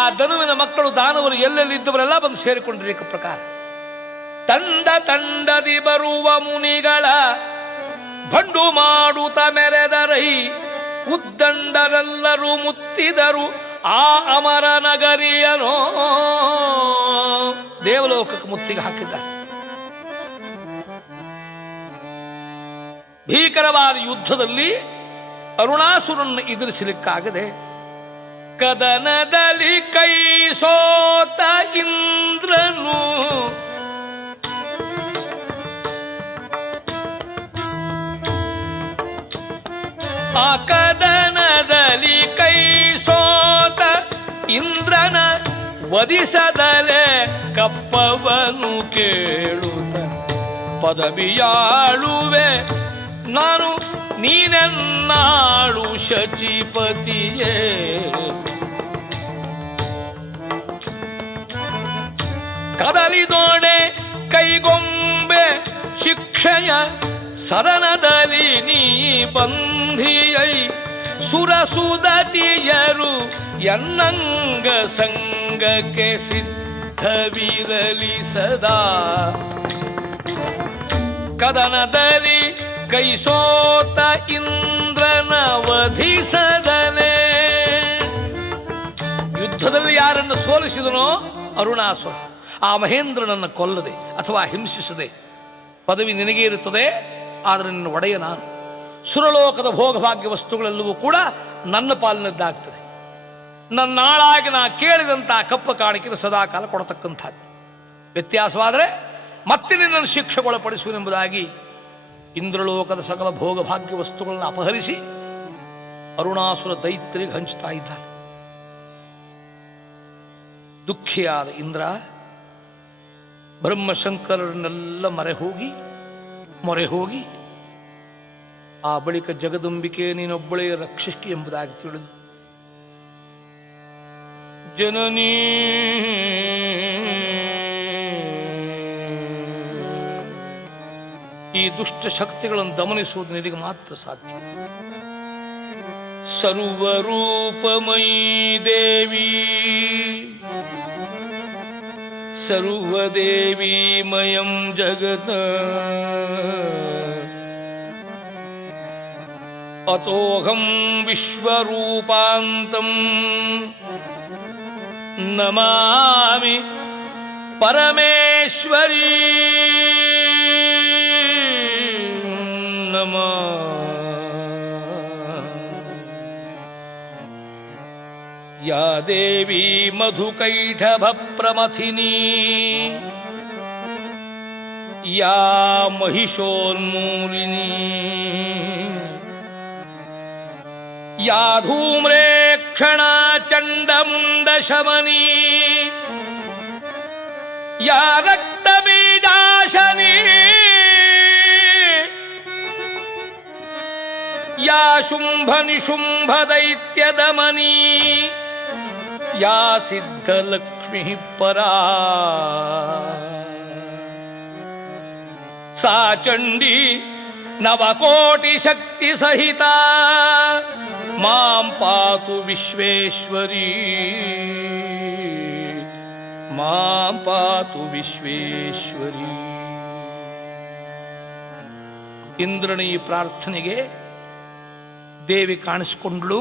ಆ ಧನುವಿನ ಮಕ್ಕಳು ದಾನವರು ಎಲ್ಲೆಲ್ಲಿದ್ದವರೆಲ್ಲ ಬಂದು ಸೇರಿಕೊಂಡಿರಲಿಕ್ಕೆ ಪ್ರಕಾರ ತಂಡ ತಂಡದಿ ಬರುವ ಮುನಿಗಳ ಬಂಡು ಮಾಡುತ್ತ ಮೆರೆದರೈ ಉದ್ದಂಡರೆಲ್ಲರೂ ಮುತ್ತಿದರು ಆ ಅಮರ ನಗರಿಯನೋ. ದೇವಲೋಕಕ್ಕೆ ಮುತ್ತಿಗೆ ಹಾಕಿದ್ದಾರೆ. ಭೀಕರವಾದ ಯುದ್ಧದಲ್ಲಿ ಅರುಣಾಸುರನ್ನು ಎದುರಿಸಲಿಕ್ಕಾಗದೆ ಕದನದಲ್ಲಿ ಕೈ ಸೋತ ಇಂದ್ರನು ಆ ಕದನದಲ್ಲಿ ಕೈ ಸೋತ ಇಂದ್ರನ ವಧಿಸದಲೆ ಕಪ್ಪವನು ಕೇಳುತ್ತ ಪದವಿಯಾಳುವೆ ನಾನು ನೀನೆನ್ನಾಳು ಶಚಿಪತಿಯೇ. ಕದಲಿದೋಣೆ ಕೈಗೊಂಬೆ ಶಿಕ್ಷೆಯ ಸದನದಲ್ಲಿ ನೀ ಬಂಧಿಯೈ ಸುರಸುದತಿಯರು ಎನ್ನಂಗ ಸಂಗಕ್ಕೆ ಸಿದ್ಧವಿರಲಿ ಸದಾ. ಕದನದಲ್ಲಿ ಕೈ ಸೋತ ಇಂದ್ರನ ವಧಿಸದಲೆ. ಯುದ್ಧದಲ್ಲಿ ಯಾರನ್ನು ಸೋಲಿಸಿದನೋ ಅರುಣಾಸುರ, ಆ ಮಹೇಂದ್ರನನ್ನು ಕೊಲ್ಲದೆ ಅಥವಾ ಹಿಂಸಿಸದೆ ಪದವಿ ನಿನಗೇ ಇರುತ್ತದೆ, ಆದರೆ ನಿನ್ನ ಒಡೆಯ ನಾನು. ಸುರಲೋಕದ ಭೋಗಭಾಗ್ಯ ವಸ್ತುಗಳೆಲ್ಲವೂ ಕೂಡ ನನ್ನ ಪಾಲಿನದ್ದಾಗ್ತದೆ. ನನ್ನಾಳಾಗಿ ನಾ ಕೇಳಿದಂತಹ ಕಪ್ಪ ಕಾಣಿಕೆ ಸದಾಕಾಲ ಕೊಡತಕ್ಕಂಥದ್ದು. ವ್ಯತ್ಯಾಸವಾದರೆ ಮತ್ತೆ ನಿನ್ನನ್ನು ಶಿಕ್ಷೆಗೊಳಪಡಿಸುವುದೆಂಬುದಾಗಿ ಇಂದ್ರಲೋಕದ ಸಕಲ ಭೋಗಭಾಗ್ಯ ವಸ್ತುಗಳನ್ನು ಅಪಹರಿಸಿ ಅರುಣಾಸುರ ದೈತ್ಯರಿಗೆ ಹಂಚುತ್ತಾ ಇದ್ದಾನೆ. ದುಃಖಿಯಾದ ಇಂದ್ರ ಬ್ರಹ್ಮಶಂಕರರನ್ನೆಲ್ಲ ಮೊರೆ ಹೋಗಿ ಆ ಬಳಿಕ ಜಗದಂಬಿಕೆ ನೀನೊಬ್ಬಳೇ ರಕ್ಷಿಸಿ ಎಂಬುದಾಗಿ ತಿಳಿದು ಜನನೀ ಈ ದುಷ್ಟ ಶಕ್ತಿಗಳನ್ನು ದಮನಿಸುವುದು ನಿನಗೆ ಮಾತ್ರ ಸಾಧ್ಯ. ಸರ್ವರೂಪಮಯೀ ದೇವಿ ಸರ್ವದೇವೀಮಯಂ ಜಗತ್ ಅತೋಹಂ ವಿಶ್ವರೂಪಾಂತಂ ನಮಾಮಿ ಪರಮೇಶ್ವರೀ ನಮಃ. ಯಾ ದೇವಿ ಮಧುಕೈಠಭ ಪ್ರಮಥಿನಿ ಯಾ ಮಹಿಷೋನ್ಮೂಲಿನಿ ಯಾ ಧೂಮ್ರೇಕ್ಷಣಾ ಚಂಡಮುಂಡ ಶಮನಿ ಯಾ ರಕ್ತಬೀಜಾಶನಿ ಯಾ ಶುಂಭ ನಿಶುಂಭ ದೈತ್ಯದಮನಿ ಯಾ ಸಿದ್ಧಲಕ್ಷ್ಮೀ ಪರಾ ಸಾ ಚಂಡಿ ನವಕೋಟಿ ಶಕ್ತಿ ಸಹಿತ ಮಾಂ ಪಾತು ವಿಶ್ವೇಶ್ವರಿ ಮಾಂ ಪಾತು ವಿಶ್ವೇಶ್ವರಿ. ಇಂದ್ರನ ಈ ಪ್ರಾರ್ಥನೆಗೆ ದೇವಿ ಕಾಣಿಸಿಕೊಂಡ್ಳು.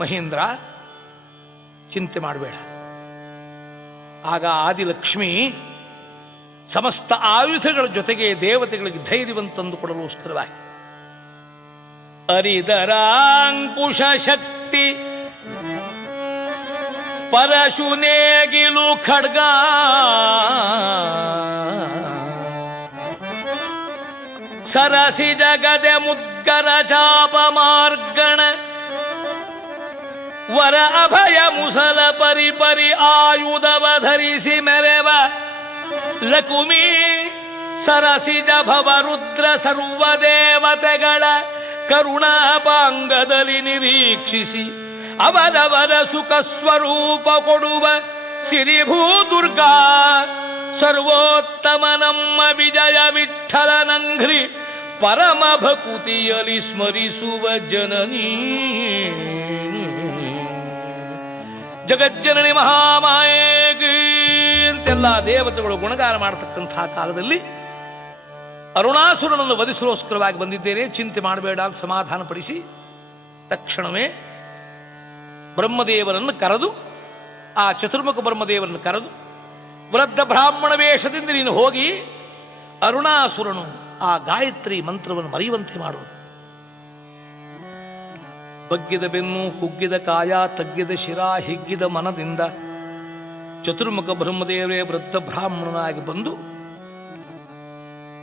ಮಹೇಂದ್ರ, ಚಿಂತೆ ಮಾಡಬೇಡ. ಆಗ ಆದಿಲಕ್ಷ್ಮಿ ಸಮಸ್ತ ಆಯುಧಗಳ ಜೊತೆಗೆ ದೇವತೆಗಳಿಗೆ ಧೈರ್ಯವನ್ನು ತಂದುಕೊಡಲುಸ್ಕರವಾಗಿ ಅರಿದರಾಂಕುಶ ಶಕ್ತಿ ಪರಶುನೇಗಿಲು ಖಡ್ಗ ಸರಸಿ ಜಗದೆ ಮುದ್ಗರ ಚಾಪ ಮಾರ್ಗಣ ವರ ಅಭಯ ಮುಸಲ ಪರಿಪರಿ ಆಯುಧವ ಧರಿಸಿ ಮೆರೆವ ಲಕುಮಿ ಸರಸಿಜ ಭವ ರುದ್ರ ಸರ್ವ ದೇವತೆಗಳ ಕರುಣಾಪಾಂಗದಲ್ಲಿ ನಿರೀಕ್ಷಿಸಿ ಅವರವರ ಸುಖ ಸ್ವರೂಪ ಕೊಡುವ ಸಿರಿಭೂ ದುರ್ಗಾ ಸರ್ವೋತ್ತಮ ನಮ್ಮ ವಿಜಯ ವಿಠಲನಂಘ್ರಿ ಪರಮ ಭಕುತಿಯಲಿ ಸ್ಮರಿಸುವ ಜನನೀ ಜಗಜ್ಜನನಿ ಮಹಾಮಾಯೇಗೆ ಅಂತೆಲ್ಲ ದೇವತೆಗಳು ಗುಣಗಾನ ಮಾಡತಕ್ಕಂತಹ ಕಾಲದಲ್ಲಿ ಅರುಣಾಸುರನನ್ನು ವಧಿಸಲೋಸ್ಕರವಾಗಿ ಬಂದಿದ್ದೇನೆ, ಚಿಂತೆ ಮಾಡಬೇಡ ಸಮಾಧಾನಪಡಿಸಿ ತಕ್ಷಣವೇ ಬ್ರಹ್ಮದೇವರನ್ನು ಕರೆದು, ಆ ಚತುರ್ಮುಖ ಬ್ರಹ್ಮದೇವರನ್ನು ಕರೆದು, ವೃದ್ಧ ಬ್ರಾಹ್ಮಣ ವೇಷದಿಂದ ನೀನು ಹೋಗಿ ಅರುಣಾಸುರನು ಆ ಗಾಯತ್ರಿ ಮಂತ್ರವನ್ನು ಮರೆಯುವಂತೆ ಮಾಡು. ಬಗ್ಗಿದ ಬೆನ್ನು, ಕುಗ್ಗಿದ ಕಾಯ, ತಗ್ಗಿದ ಶಿರ, ಹಿಗ್ಗಿದ ಮನದಿಂದ ಚತುರ್ಮುಖ ಬ್ರಹ್ಮದೇವರೇ ವೃದ್ಧ ಬ್ರಾಹ್ಮಣನಾಗಿ ಬಂದು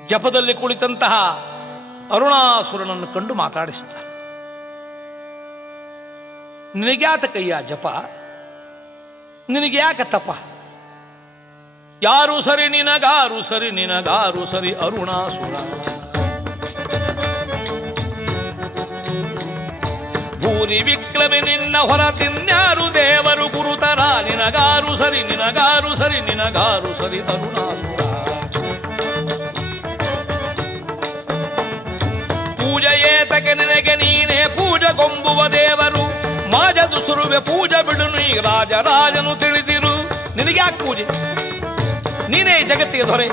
ಜಪದಲ್ಲಿ ಕುಳಿತಂತಹ ಅರುಣಾಸುರನನ್ನು ಕಂಡು ಮಾತಾಡಿಸುತ್ತಾರೆ. ನಿನಗ್ಯಾತ ಕೈಯ ಜಪ, ನಿನಗ್ಯಾಕ ತಪ, ಯಾರು ಸರಿ ನಿನಗಾರು ಸರಿ ನಿನಗಾರು ಸರಿ ಅರುಣಾಸುರ. ಭೂರಿ ವಿಕ್ರಮಿ ನಿನ್ನ ಹೊರ ತಿನ್ಯಾರು ದೇವರು ಗುರುತರ, ನಿನಗಾರು ಸರಿ ನಿನಗಾರು ಸರಿ ನಿನಗಾರು ಸರಿ ಅರುಣಾಸುರ. ಪೂಜೆಯೇತಕ್ಕೆ ನಿನಗೆ ನೀನೇ ಪೂಜೆಗೊಂಬುವ ದೇವರು, ಮಾಜದು ಸುರುವೆ ಪೂಜೆ ಬಿಡು ನೀ ರಾಜರಾಜನು ತಿಳಿದಿರು. ನಿನಗ್ಯಾಕೆ ಪೂಜೆ, ನೀನೇ ಜಗತ್ತಿಗೆ ದೊರೆ.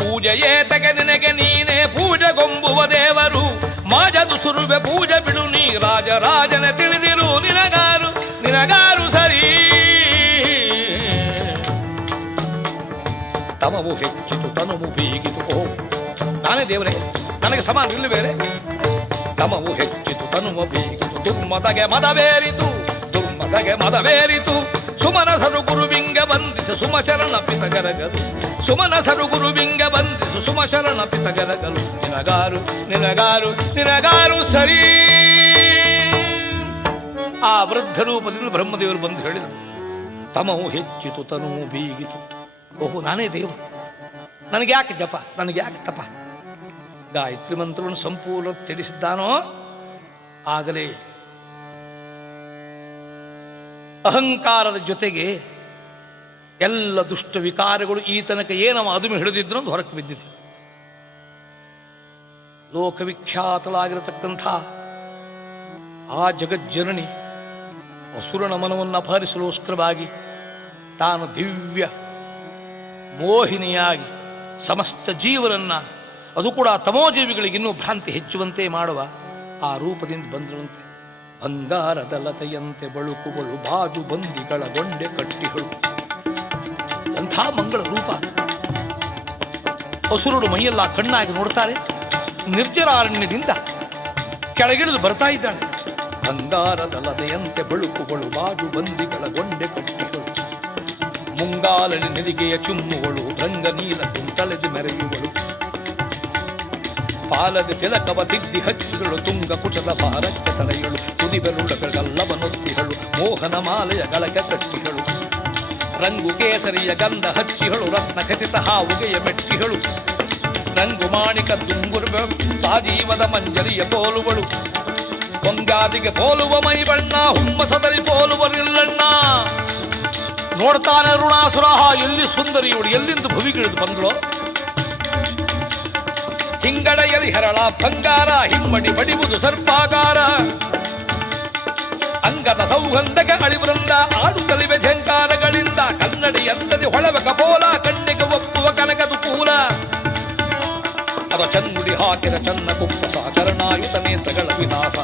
ಪೂಜೆಯೇತಕ್ಕೆ ನಿನಗೆ ನೀನೇ ಪೂಜೆಗೊಂಬುವ ದೇವರು, ಮಾಜದು ಸುರುವೆ ಪೂಜೆ ಬಿಡು ನೀ ರಾಜರಾಜನ ತಿಳಿದಿರು. ನಿನಗಾರು ನಿನಗಾರು ಸರಿ. ತಮವು ಹೆಚ್ಚಿತು ತನುವು ಬೀಗಿತು, ಓ ನಾನೇ ದೇವರೇ, ನನಗೆ ಸಮಾನ ಇಲ್ಲ ಬೇರೆ. ತಮವು ಹೆಚ್ಚಿತು ತನುವು ಬೀಗಿತು, ದುರ್ಮದಗೆ ಮದವೇರಿತು, ದುರ್ಮದಗೆ ಮದವೇರಿತು. ಸುಮನಸರು ಗುರುವಿಂಗ ಬಂಧಿಸು ಸುಮಶರಣ ಪಿತಗರಗಲು, ಸುಮನಸರು ಗುರುವಿಂಗ ಬಂಧಿಸು ಸುಮಶರಣ ಪಿತಗರಗಲು. ನಿನಗಾರು ನಿನಗಾರು ನಿನಗಾರು ಸರಿ. ಆ ವೃದ್ಧ ರೂಪದಿಂದ ಬ್ರಹ್ಮದೇವರು ಬಂದು ಹೇಳಿದರು, ತಮವು ಹೆಚ್ಚಿತು ತನುವು ಬೀಗಿತು. ಓಹೋ ನಾನೇ ದೇವರು, ನನಗೆ ಯಾಕೆ ಜಪ, ನನಗೆ ಯಾಕೆ ತಪ. ಗಾಯತ್ರಿ ಮಂತ್ರವನ್ನು ಸಂಪೂರ್ಣ ತಿಳಿಸಿದ್ದಾನೋ ಆಗಲೇ ಅಹಂಕಾರದ ಜೊತೆಗೆ ಎಲ್ಲ ದುಷ್ಟ ವಿಕಾರಗಳು ಈ ತನಕ ಏನವ ಅದುಮೆ ಹಿಡಿದಿದ್ರು ಅಂತ ಹೊರಕ್ಕೆ ಬಿದ್ದಿದೆ. ಲೋಕವಿಖ್ಯಾತಳಾಗಿರತಕ್ಕಂಥ ಆ ಜಗಜ್ಜನನಿ ಅಸುರನ ಮನವನ್ನು ಅಪಹರಿಸಲೋಸ್ಕರವಾಗಿ ತಾನು ದಿವ್ಯ ಮೋಹಿನಿಯಾಗಿ ಸಮಸ್ತ ಜೀವರನ್ನ, ಅದು ಕೂಡ ತಮೋಜೀವಿಗಳಿಗೆ ಇನ್ನೂ ಭ್ರಾಂತಿ ಹೆಚ್ಚುವಂತೆ ಮಾಡುವ ಆ ರೂಪದಿಂದ ಬಂದಿರುವಂತೆ ಬಂಗಾರದ ಲತೆಯಂತೆ ಬಳುಕುಗಳು ಬಾಜು ಬಂದಿಗಳ ಗೊಂಡೆ ಕಟ್ಟಿಗಳು. ಅಂಥ ಮಂಗಳ ರೂಪ. ಅಸುರರು ಮೈಯೆಲ್ಲ ಕಣ್ಣಾಗಿ ನೋಡ್ತಾರೆ. ನಿರ್ಜರಾರಣ್ಯದಿಂದ ಕೆಳಗಿಳಿದು ಬರ್ತಾ ಇದ್ದಾಳೆ. ಬಂಗಾರದ ಲತೆಯಂತೆ ಬಳುಕುಗಳು ಬಾಜು ಬಂದಿಗಳ ಗೊಂಡೆ ಕಟ್ಟಿಗಳು. ಮುಂಗಾಲನಿ ನೆರಿಗೆಯ ಚುಮ್ಮುಗಳು, ರಂಗ ನೀಲ ಕುಂತಳೆದು ಮೆರೆಯುಗಳು. ಪಾಲದ ತಿಲಕವ ತಿದ್ದಿ ಹಚ್ಚಿಗಳು, ತುಂಗ ಕುಟದ ಭಾರಕ್ಕೆ ತಲೆಯಳು. ತುದಿ ಬೆರುಳಗಲ್ಲವನೊತ್ತಿಗಳು, ಮೋಹನ ಮಾಲೆಯ ಗಳಕೆ ತಟ್ಟಿಗಳು. ರಂಗು ಕೇಸರಿಯ ಗಂಧ ಹಚ್ಚಿಗಳು, ರತ್ನ ಖಚಿತ ಹಾವುಗೆಯ ಮೆಟ್ಟಿಗಳು. ರಂಗು ಮಾಣಿಕ ದುಂಗುರು ಸಾಜೀವದ ಮಂಜರಿಯ ತೋಲುಗಳು. ಹೊಂಗಾದಿಗೆ ಪೋಲುವ ಮೈ ಬಣ್ಣ ಹುಮ್ಮಸದಲ್ಲಿ ಪೋಲುವ ನಿಲ್ಲಣ್ಣ. ನೋಡ್ತಾನೆ ಅರುಣಾಸುರ, ಎಲ್ಲಿ ಸುಂದರಿ ಇವಳು, ಎಲ್ಲಿಂದ ಭುವಿಗಿಳಿದು ಬಂದ್ಳು. ಹಿಂಗಡೆಯಲಿ ಹೆರಳ ಬಂಗಾರ, ಹಿಮ್ಮಡಿ ಬಡಿಬುದು ಸರ್ಪಾಗಾರ. ಅಂಗದ ಸೌಗಂಧಕ ಅಳಿವೃಂದ ಆಡುತ್ತಲಿವೆ ಝಂಕಾರಗಳಿಂದ. ಕನ್ನಡಿ ಎಂದದಿ ಹೊಳವ ಕಪೋಲ, ಕಣ್ಣಿಗೆ ಒಪ್ಪುವ ಕನಕದು ಕೂಲ. ಅದ ಚನ್ನುಡಿ ಹಾಕಿದ ಚನ್ನ ಕುಪ್ಪಸ, ಕರ್ಣಾಯುತ ನೇತ್ರಗಳ ವಿನಾಶ.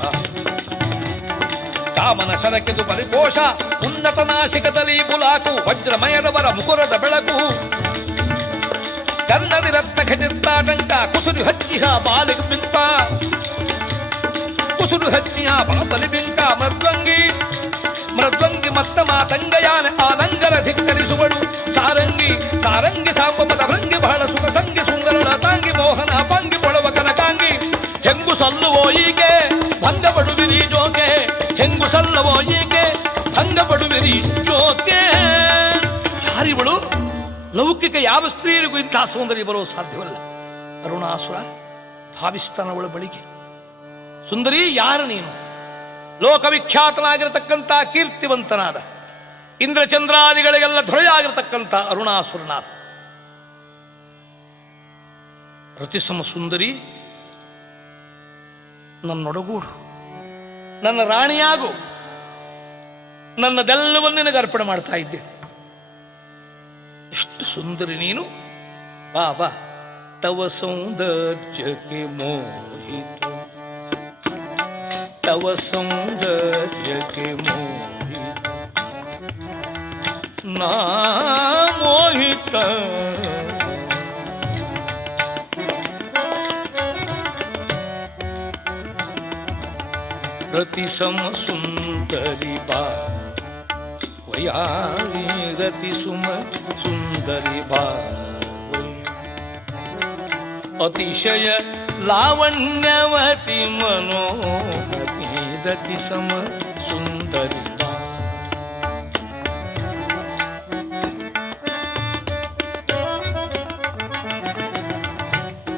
ಕಾಮನ ಶರಕೆದು ಪರಿಕೋಶ, ಉನ್ನತ ನಾಶಿಕದಲ್ಲಿ ಬುಲಾಕು. ವಜ್ರಮಯದವರ ಮುಕುರದ ಬೆಳಕು, ಕನ್ನಡಿ ರತ್ನ ಖಚಿತಾಟಂಕ. ಕುಸುರು ಹಚ್ಚಿಹ ಬಾಲಿಗೆ ಬಿಂಪ, ಕುಸುರು ಹಚ್ಚಿಹ ಬಾಬಲಿ ಬಿಂಕ. ಮೃದ್ವಂಗಿ ಮತ್ತ ಮಾತಂಗಯಾನ ಆನಂಗರ ಧಿಕ್ಕರಿಸುವಳು. ಸಾರಂಗಿ ಸಾರಂಗಿ ಸಾಂಬಪದ ಭೃಂಗಿ ಬಹಳ ಸುಖ ಸಂಗಿ ಸುಂದರನ ತಾಂಗಿ. ಮೋಹನ ಪಾಂಗಿ ಪೊಳವ ಕನಕಾಂಗಿ. ಹೆಂಗು ಸಲ್ಲುವೋ ಈಕೆ ಭಂಗ ಪಡುವಿರಿ ಜೋಕೆ, ಹೆಂಗು ಸಲ್ಲವೋ ಈಕೆ ಭಂಗ ಪಡುವಿರಿ ಜೋಕೆ. ಯಾರಿವಳು? ಲೌಕಿಕ ಯಾವ ಸ್ತ್ರೀಯರಿಗೂ ಇಂತಹ ಸೌಂದರ್ಯ ಬರೋ ಸಾಧ್ಯವಲ್ಲ. ಅರುಣಾಸುರ ಭಾವಿಸ್ತಾನವಳ ಬಳಿಗೆ. ಸುಂದರಿ, ಯಾರು ನೀನು? ಲೋಕವಿಖ್ಯಾತನಾಗಿರತಕ್ಕಂಥ ಕೀರ್ತಿವಂತನಾದ ಇಂದ್ರಚಂದ್ರಾದಿಗಳಿಗೆಲ್ಲ ಧೊರೆಯಾಗಿರತಕ್ಕಂಥ ಅರುಣಾಸುರನಾದ ರತಿಸಮ ಸುಂದರಿ, ನನ್ನೊಡಗೂಡು, ನನ್ನ ರಾಣಿಯಾಗು. ನನ್ನದೆಲ್ಲವನ್ನೂ ನಿನಗೆ ಅರ್ಪಣೆ ಮಾಡ್ತಾ ಇದ್ದೇನೆ. ಎಷ್ಟು ಸುಂದರಿ ನೀನು. ಬಾಬಾ ತವ ಸೌಂದರ್ಯಕ್ಕೆ ಮೋಹಿತ, ತವ ಸೌಂದರ್ಯಕ್ಕೆ ಮೋಹಿತ, ನಾ ಮೋಹಿತ. ರತಿ ಸಮ ಸುಂದರಿ ಬಾ ವಯಾರಿ, ರತಿ ಸುಮ ಸುಂದರಿ ಬಾ. ಅತಿಶಯ ಲಾವಣ್ಯವತಿ ಮನೋಹರಿ, ರತಿ ಸಮ ಸುಂದರಿ ಬಾ.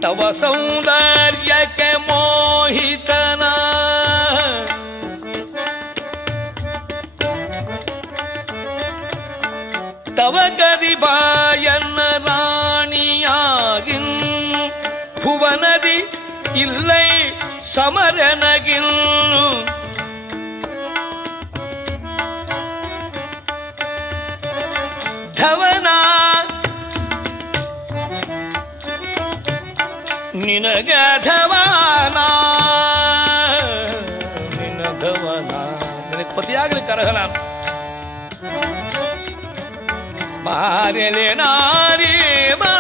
ತವ ಸೌಂದರ್ಯಕ್ಕೆ ಮೋಹಿತನ, ತವ ಗದಿಬಾಯನ್ನ ರಾಣಿಯಾಗಿನ್. ಭುವನದಿ ಇಲ್ಲೈ ಸಮರನಗಿನ್ನು, ಧವನ ನಿನಗ ಧವನ, ನಿನ ಧವನ. ನಿನಗೆ ಪತಿಯಾಗಲಿ ಕರಹ ನಾನು. ಮಾರೆಲೆ ನಾರಿ ಬಾ,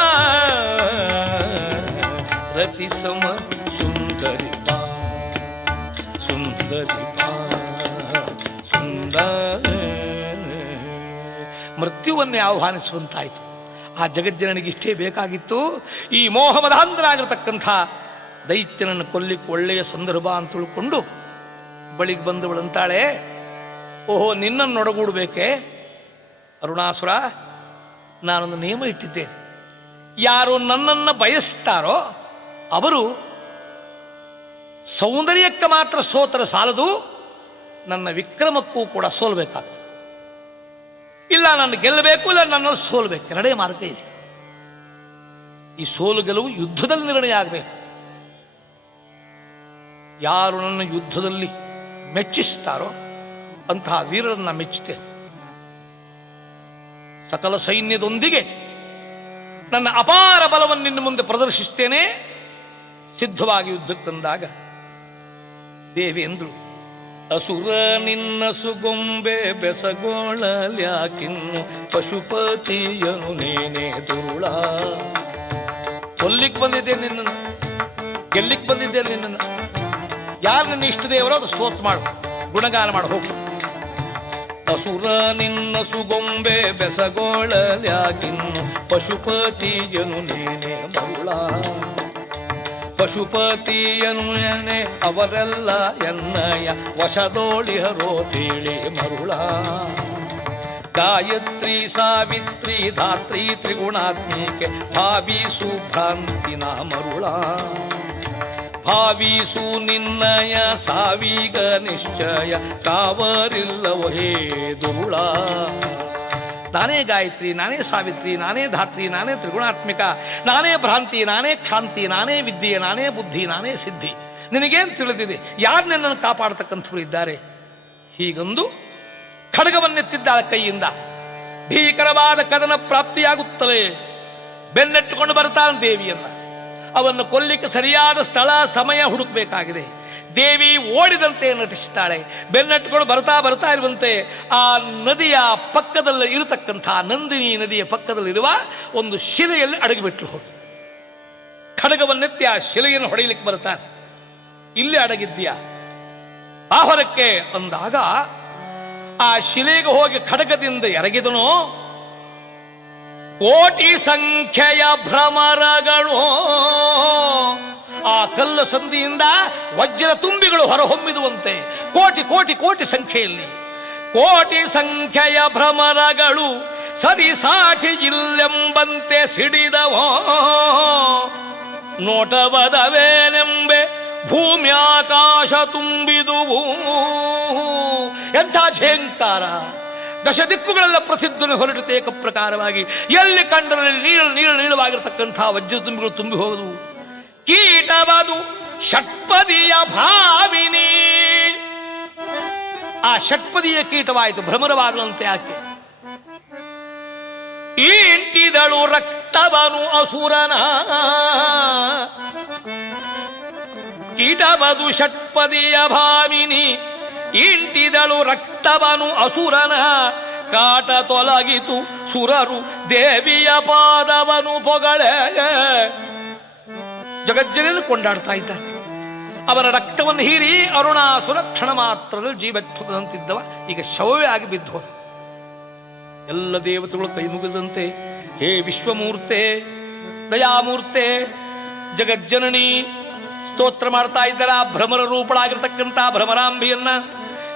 ರತಿ ಸಮ ಸುಂದರಿ ಬಾ, ಸುಂದರಿ ಬಾ, ಸುಂದರ. ಮೃತ್ಯುವನ್ನೇ ಆಹ್ವಾನಿಸುವಂತಾಯಿತು. ಆ ಜಗಜ್ಜನನಿಗೆ ಇಷ್ಟೇ ಬೇಕಾಗಿತ್ತು. ಈ ಮೋಹಮದಾಂಧರಾಗಿರತಕ್ಕಂಥ ದೈತ್ಯನನ್ನು ಕೊಲ್ಲಿಕ್ಕೆ ಒಳ್ಳೆಯ ಸಂದರ್ಭ ಅಂತ ತಿಳ್ಕೊಂಡು ಬಳಿಗೆ ಬಂದವಳಂತಾಳೆ, ಓಹೋ ನಿನ್ನನ್ನೊಡಗೂಡಬೇಕೆ ಅರುಣಾಸುರ? ನಾನೊಂದು ನಿಯಮ ಇಟ್ಟಿದ್ದೇನೆ. ಯಾರು ನನ್ನನ್ನು ಬಯಸ್ತಾರೋ ಅವರು ಸೌಂದರ್ಯಕ್ಕೆ ಮಾತ್ರ ಸೋತರ ಸಾಲದು, ನನ್ನ ವಿಕ್ರಮಕ್ಕೂ ಕೂಡ ಸೋಲ್ಬೇಕಾಗ್ತದೆ. ಇಲ್ಲ ನನ್ನ ಗೆಲ್ಲಬೇಕು, ಇಲ್ಲ ನನ್ನಲ್ಲಿ ಸೋಲ್ಬೇಕು. ಎರಡೇ ಮಾರ್ಗ ಇದೆ. ಈ ಸೋಲು ಗೆಲುವು ಯುದ್ಧದಲ್ಲಿ ನಿರ್ಣಯ ಆಗಬೇಕು. ಯಾರು ನನ್ನ ಯುದ್ಧದಲ್ಲಿ ಮೆಚ್ಚಿಸ್ತಾರೋ ಅಂತಹ ವೀರರನ್ನ ಮೆಚ್ಚುತ್ತೇನೆ. ಸಕಲ ಸೈನ್ಯದೊಂದಿಗೆ ನನ್ನ ಅಪಾರ ಬಲವನ್ನು ನಿನ್ನ ಮುಂದೆ ಪ್ರದರ್ಶಿಸ್ತೇನೆ. ಸಿದ್ಧವಾಗಿ ಯುದ್ಧಕ್ಕೆ ತಂದಾಗ ದೇವಿ ಎಂದಳು, ಅಸುರ ನಿನ್ನ ಸುಗೊಂಬೆ ಬೆಸಗೋಳಲ್ಯಾಕಿನ್ನು ಪಶುಪತಿಯನು ನೇನೆ ಧೂಳ. ಕೊಲ್ಲಿಕ್ ಬಂದಿದ್ದೆ ನಿನ್ನನ್ನು, ಗೆಲ್ಲಿಕ್ ಬಂದಿದ್ದೆ ನಿನ್ನನ್ನು. ಯಾರು ನಿನ್ನ ಇಷ್ಟ ದೇವರೋ ಅದು ಸ್ತೋತ್ರ ಮಾಡು, ಗುಣಗಾನ ಮಾಡು, ಹೋಗು. ಅಸುರ ನಿನ್ನ ಸುಗೊಂಬೆ ಬೆಸಗೋಳಲ್ಯಾಕಿನ್ನು ಪಶುಪತಿಯನು ನೇನೆ ಧೂಳ. ಪಶುಪತಿಯನು ನೆನೆ ಅವರೆಲ್ಲ ಎನ್ನಯ ವಶದೋಳಿಹರೋ ತಿಳಿ ಮರುಳ. ಗಾಯತ್ರಿ ಸಾವಿತ್ರಿ ಧಾತ್ರಿ ತ್ರಿಗುಣಾತ್ಮಿಕೆ ಭಾವಿ ಸುಭ್ರಾಂತಿನ ಮರುಳ. ಭಾವಿಸು ನಿನ್ನಯ ಸಾವಿಗ ನಿಶ್ಚಯ ಕಾವರಿಲ್ಲವೋ ಹೇ ದುರುಳ. ನಾನೇ ಗಾಯತ್ರಿ, ನಾನೇ ಸಾವಿತ್ರಿ, ನಾನೇ ಧಾತ್ರಿ, ನಾನೇ ತ್ರಿಗುಣಾತ್ಮಿಕ, ನಾನೇ ಭ್ರಾಂತಿ, ನಾನೇ ಕ್ಷಾಂತಿ, ನಾನೇ ವಿದ್ಯೆ, ನಾನೇ ಬುದ್ಧಿ, ನಾನೇ ಸಿದ್ಧಿ. ನಿನಗೇನು ತಿಳಿದಿದೆ? ಯಾರು ನನ್ನನ್ನು ಕಾಪಾಡತಕ್ಕಂಥವ್ರು ಇದ್ದಾರೆ? ಹೀಗೊಂದು ಖಡ್ಗವನ್ನೆತ್ತಿದ್ದಾಳ ಕೈಯಿಂದ. ಭೀಕರವಾದ ಕದನ ಪ್ರಾಪ್ತಿಯಾಗುತ್ತಲೇ ಬೆನ್ನಟ್ಟುಕೊಂಡು ಬರ್ತಾನೆ ದೇವಿಯನ್ನ. ಅವನ್ನು ಕೊಲ್ಲಿಕ್ಕೆ ಸರಿಯಾದ ಸ್ಥಳ ಸಮಯ ಹುಡುಕಬೇಕಾಗಿದೆ. ದೇವಿ ಓಡಿದಂತೆ ನಟಿಸ್ತಾಳೆ. ಬೆನ್ನಟ್ಟುಕೊಂಡು ಬರ್ತಾ ಇರುವಂತೆ ಆ ನದಿಯ ಪಕ್ಕದಲ್ಲಿ ಇರತಕ್ಕಂಥ ನಂದಿನಿ ನದಿಯ ಪಕ್ಕದಲ್ಲಿರುವ ಒಂದು ಶಿಲೆಯಲ್ಲಿ ಅಡಗಿಬಿಟ್ಟು ಹೋಗಿ ಖಡ್ಗವನ್ನೆತ್ತಿ ಆ ಶಿಲೆಯನ್ನು ಹೊಡೆಯಲಿಕ್ಕೆ ಬರ್ತಾರೆ. ಇಲ್ಲಿ ಅಡಗಿದ್ಯಾ ಆ ಹೊರಕ್ಕೆ ಅಂದಾಗ ಆ ಶಿಲೆಗೆ ಹೋಗಿ ಖಡ್ಗದಿಂದ ಎರಗಿದನು. ಕೋಟಿ ಸಂಖ್ಯೆಯ ಭ್ರಮರಗಳು ಆ ಕಲ್ಲ ಸಂಧಿಯಿಂದ ವಜ್ರ ತುಂಬಿಗಳು ಹೊರಹೊಮ್ಮಿದುವಂತೆ ಕೋಟಿ ಕೋಟಿ ಕೋಟಿ ಸಂಖ್ಯೆಯಲ್ಲಿ ಕೋಟಿ ಸಂಖ್ಯೆಯ ಭ್ರಮರಗಳು ಸರಿಸಾಟಿ ಇಲ್ಲೆಂಬಂತೆ ಸಿಡಿದವೋ. ನೋಟವದವೇನೆಂಬೆ ಭೂಮಿ ಆಕಾಶ ತುಂಬಿದುವು. ಎಂಥ ಝೇಂಕಾರ! ದಶ ದಿಕ್ಕುಗಳೆಲ್ಲ ಪ್ರತಿಧ್ವನಿ ಹೊರಡುತ್ತೆ ಏಕ ಪ್ರಕಾರವಾಗಿ. ಎಲ್ಲಿ ಕಂಡರಲ್ಲಿ ನೀಳವಾಗಿರತಕ್ಕಂಥ ವಜ್ರ ತುಂಬಿಗಳು ತುಂಬಿ ಹೋದವು. ಕೀಟವದು ಷಟ್ಪದಿಯ ಭಾವಿನಿ. ಆ ಷಟ್ಪದಿಯ ಕೀಟವಾಯಿತು, ಭ್ರಮರವಾಗಲಂತೆ ಆಕೆ. ಇಂಟಿದಳು ರಕ್ತವನು ಅಸುರನ. ಕೀಟವದು ಷಟ್ಪದಿಯ ಭಾವಿನಿ ಇಂಟಿದಳು ರಕ್ತವನು ಅಸುರನ. ಕಾಟ ತೊಲಗಿತು ಸುರರು ದೇವಿಯ ಪಾದವನು ಪೊಗಳೆ. ಜಗಜ್ಜನನ್ನು ಕೊಂಡಾಡ್ತಾ ಇದ್ದಾರೆ. ಅವರ ರಕ್ತವನ್ನು ಹೀರಿ ಅರುಣಾಸುರ ಕ್ಷಣ ಮಾತ್ರದಲ್ಲಿ ಜೀವತ್ವಂತಿದ್ದವ ಈಗ ಶವವೇ ಆಗಿ ಬಿದ್ದು. ಎಲ್ಲ ದೇವತೆಗಳು ಕೈ ಮುಗಿದಂತೆ, ಹೇ ವಿಶ್ವಮೂರ್ತೆ, ದಯಾಮೂರ್ತೆ, ಜಗಜ್ಜನನಿ ಸ್ತೋತ್ರ ಮಾಡ್ತಾ ಇದ್ದಾರೆ ಆ ಭ್ರಮರ ರೂಪಳಾಗಿರ್ತಕ್ಕಂಥ ಭ್ರಮರಾಂಬಿಯನ್ನ.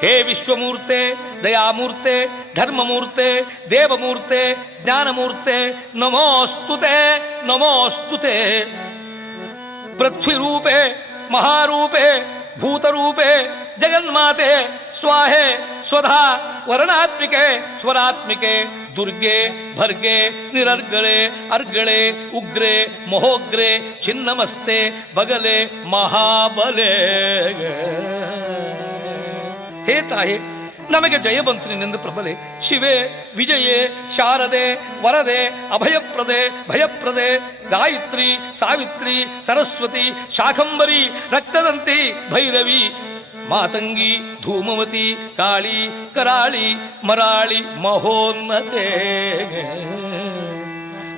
ಹೇ ವಿಶ್ವಮೂರ್ತೆ, ದಯಾಮೂರ್ತೆ, ಧರ್ಮಮೂರ್ತೆ, ದೇವಮೂರ್ತೆ, ಜ್ಞಾನಮೂರ್ತೆ, ನಮೋಸ್ತುತೆ ನಮೋಸ್ತುತೆ. ಪೃಥ್ವಿರೂಪೆ, ಮಹಾರೂಪೆ, ಭೂತರೂಪೆ, ಜಗನ್ಮಾತೆ, ಸ್ವಾಹೆ ಸ್ವಧಾ, ವರ್ಣಾತ್ಮಿಕೆ, ಸ್ವರಾತ್ಮಿಕೆ, ದುರ್ಗೆ, ಭರ್ಗೆ, ನಿರರ್ಗಳೆ, ಅರ್ಗಳೆ, ಉಗ್ರೆ, ಮಹೋಗ್ರೆ, ಚಿನ್ನಮಸ್ತೆ, ಬಗಲೆ, ಮಹಾಬಲೆ. ಹೇ ತಾಯಿ, ನಮಗೆ ಜಯ ಬಂತು ನಿನ್ನೆಂದು ಪ್ರಬಲೆ. ಶಿವೆ, ವಿಜಯೇ, ಶಾರದೆ, ವರದೆ, ಅಭಯಪ್ರದೆ, ಭಯಪ್ರದೆ, ಗಾಯತ್ರಿ, ಸಾವಿತ್ರಿ, ಸರಸ್ವತಿ, ಶಾಖಂಬರಿ, ರಕ್ತದಂತಿ, ಭೈರವಿ, ಮಾತಂಗಿ, ಧೂಮವತಿ, ಕಾಳಿ, ಕರಾಳಿ, ಮರಾಳಿ, ಮಹೋನ್ನತೆ.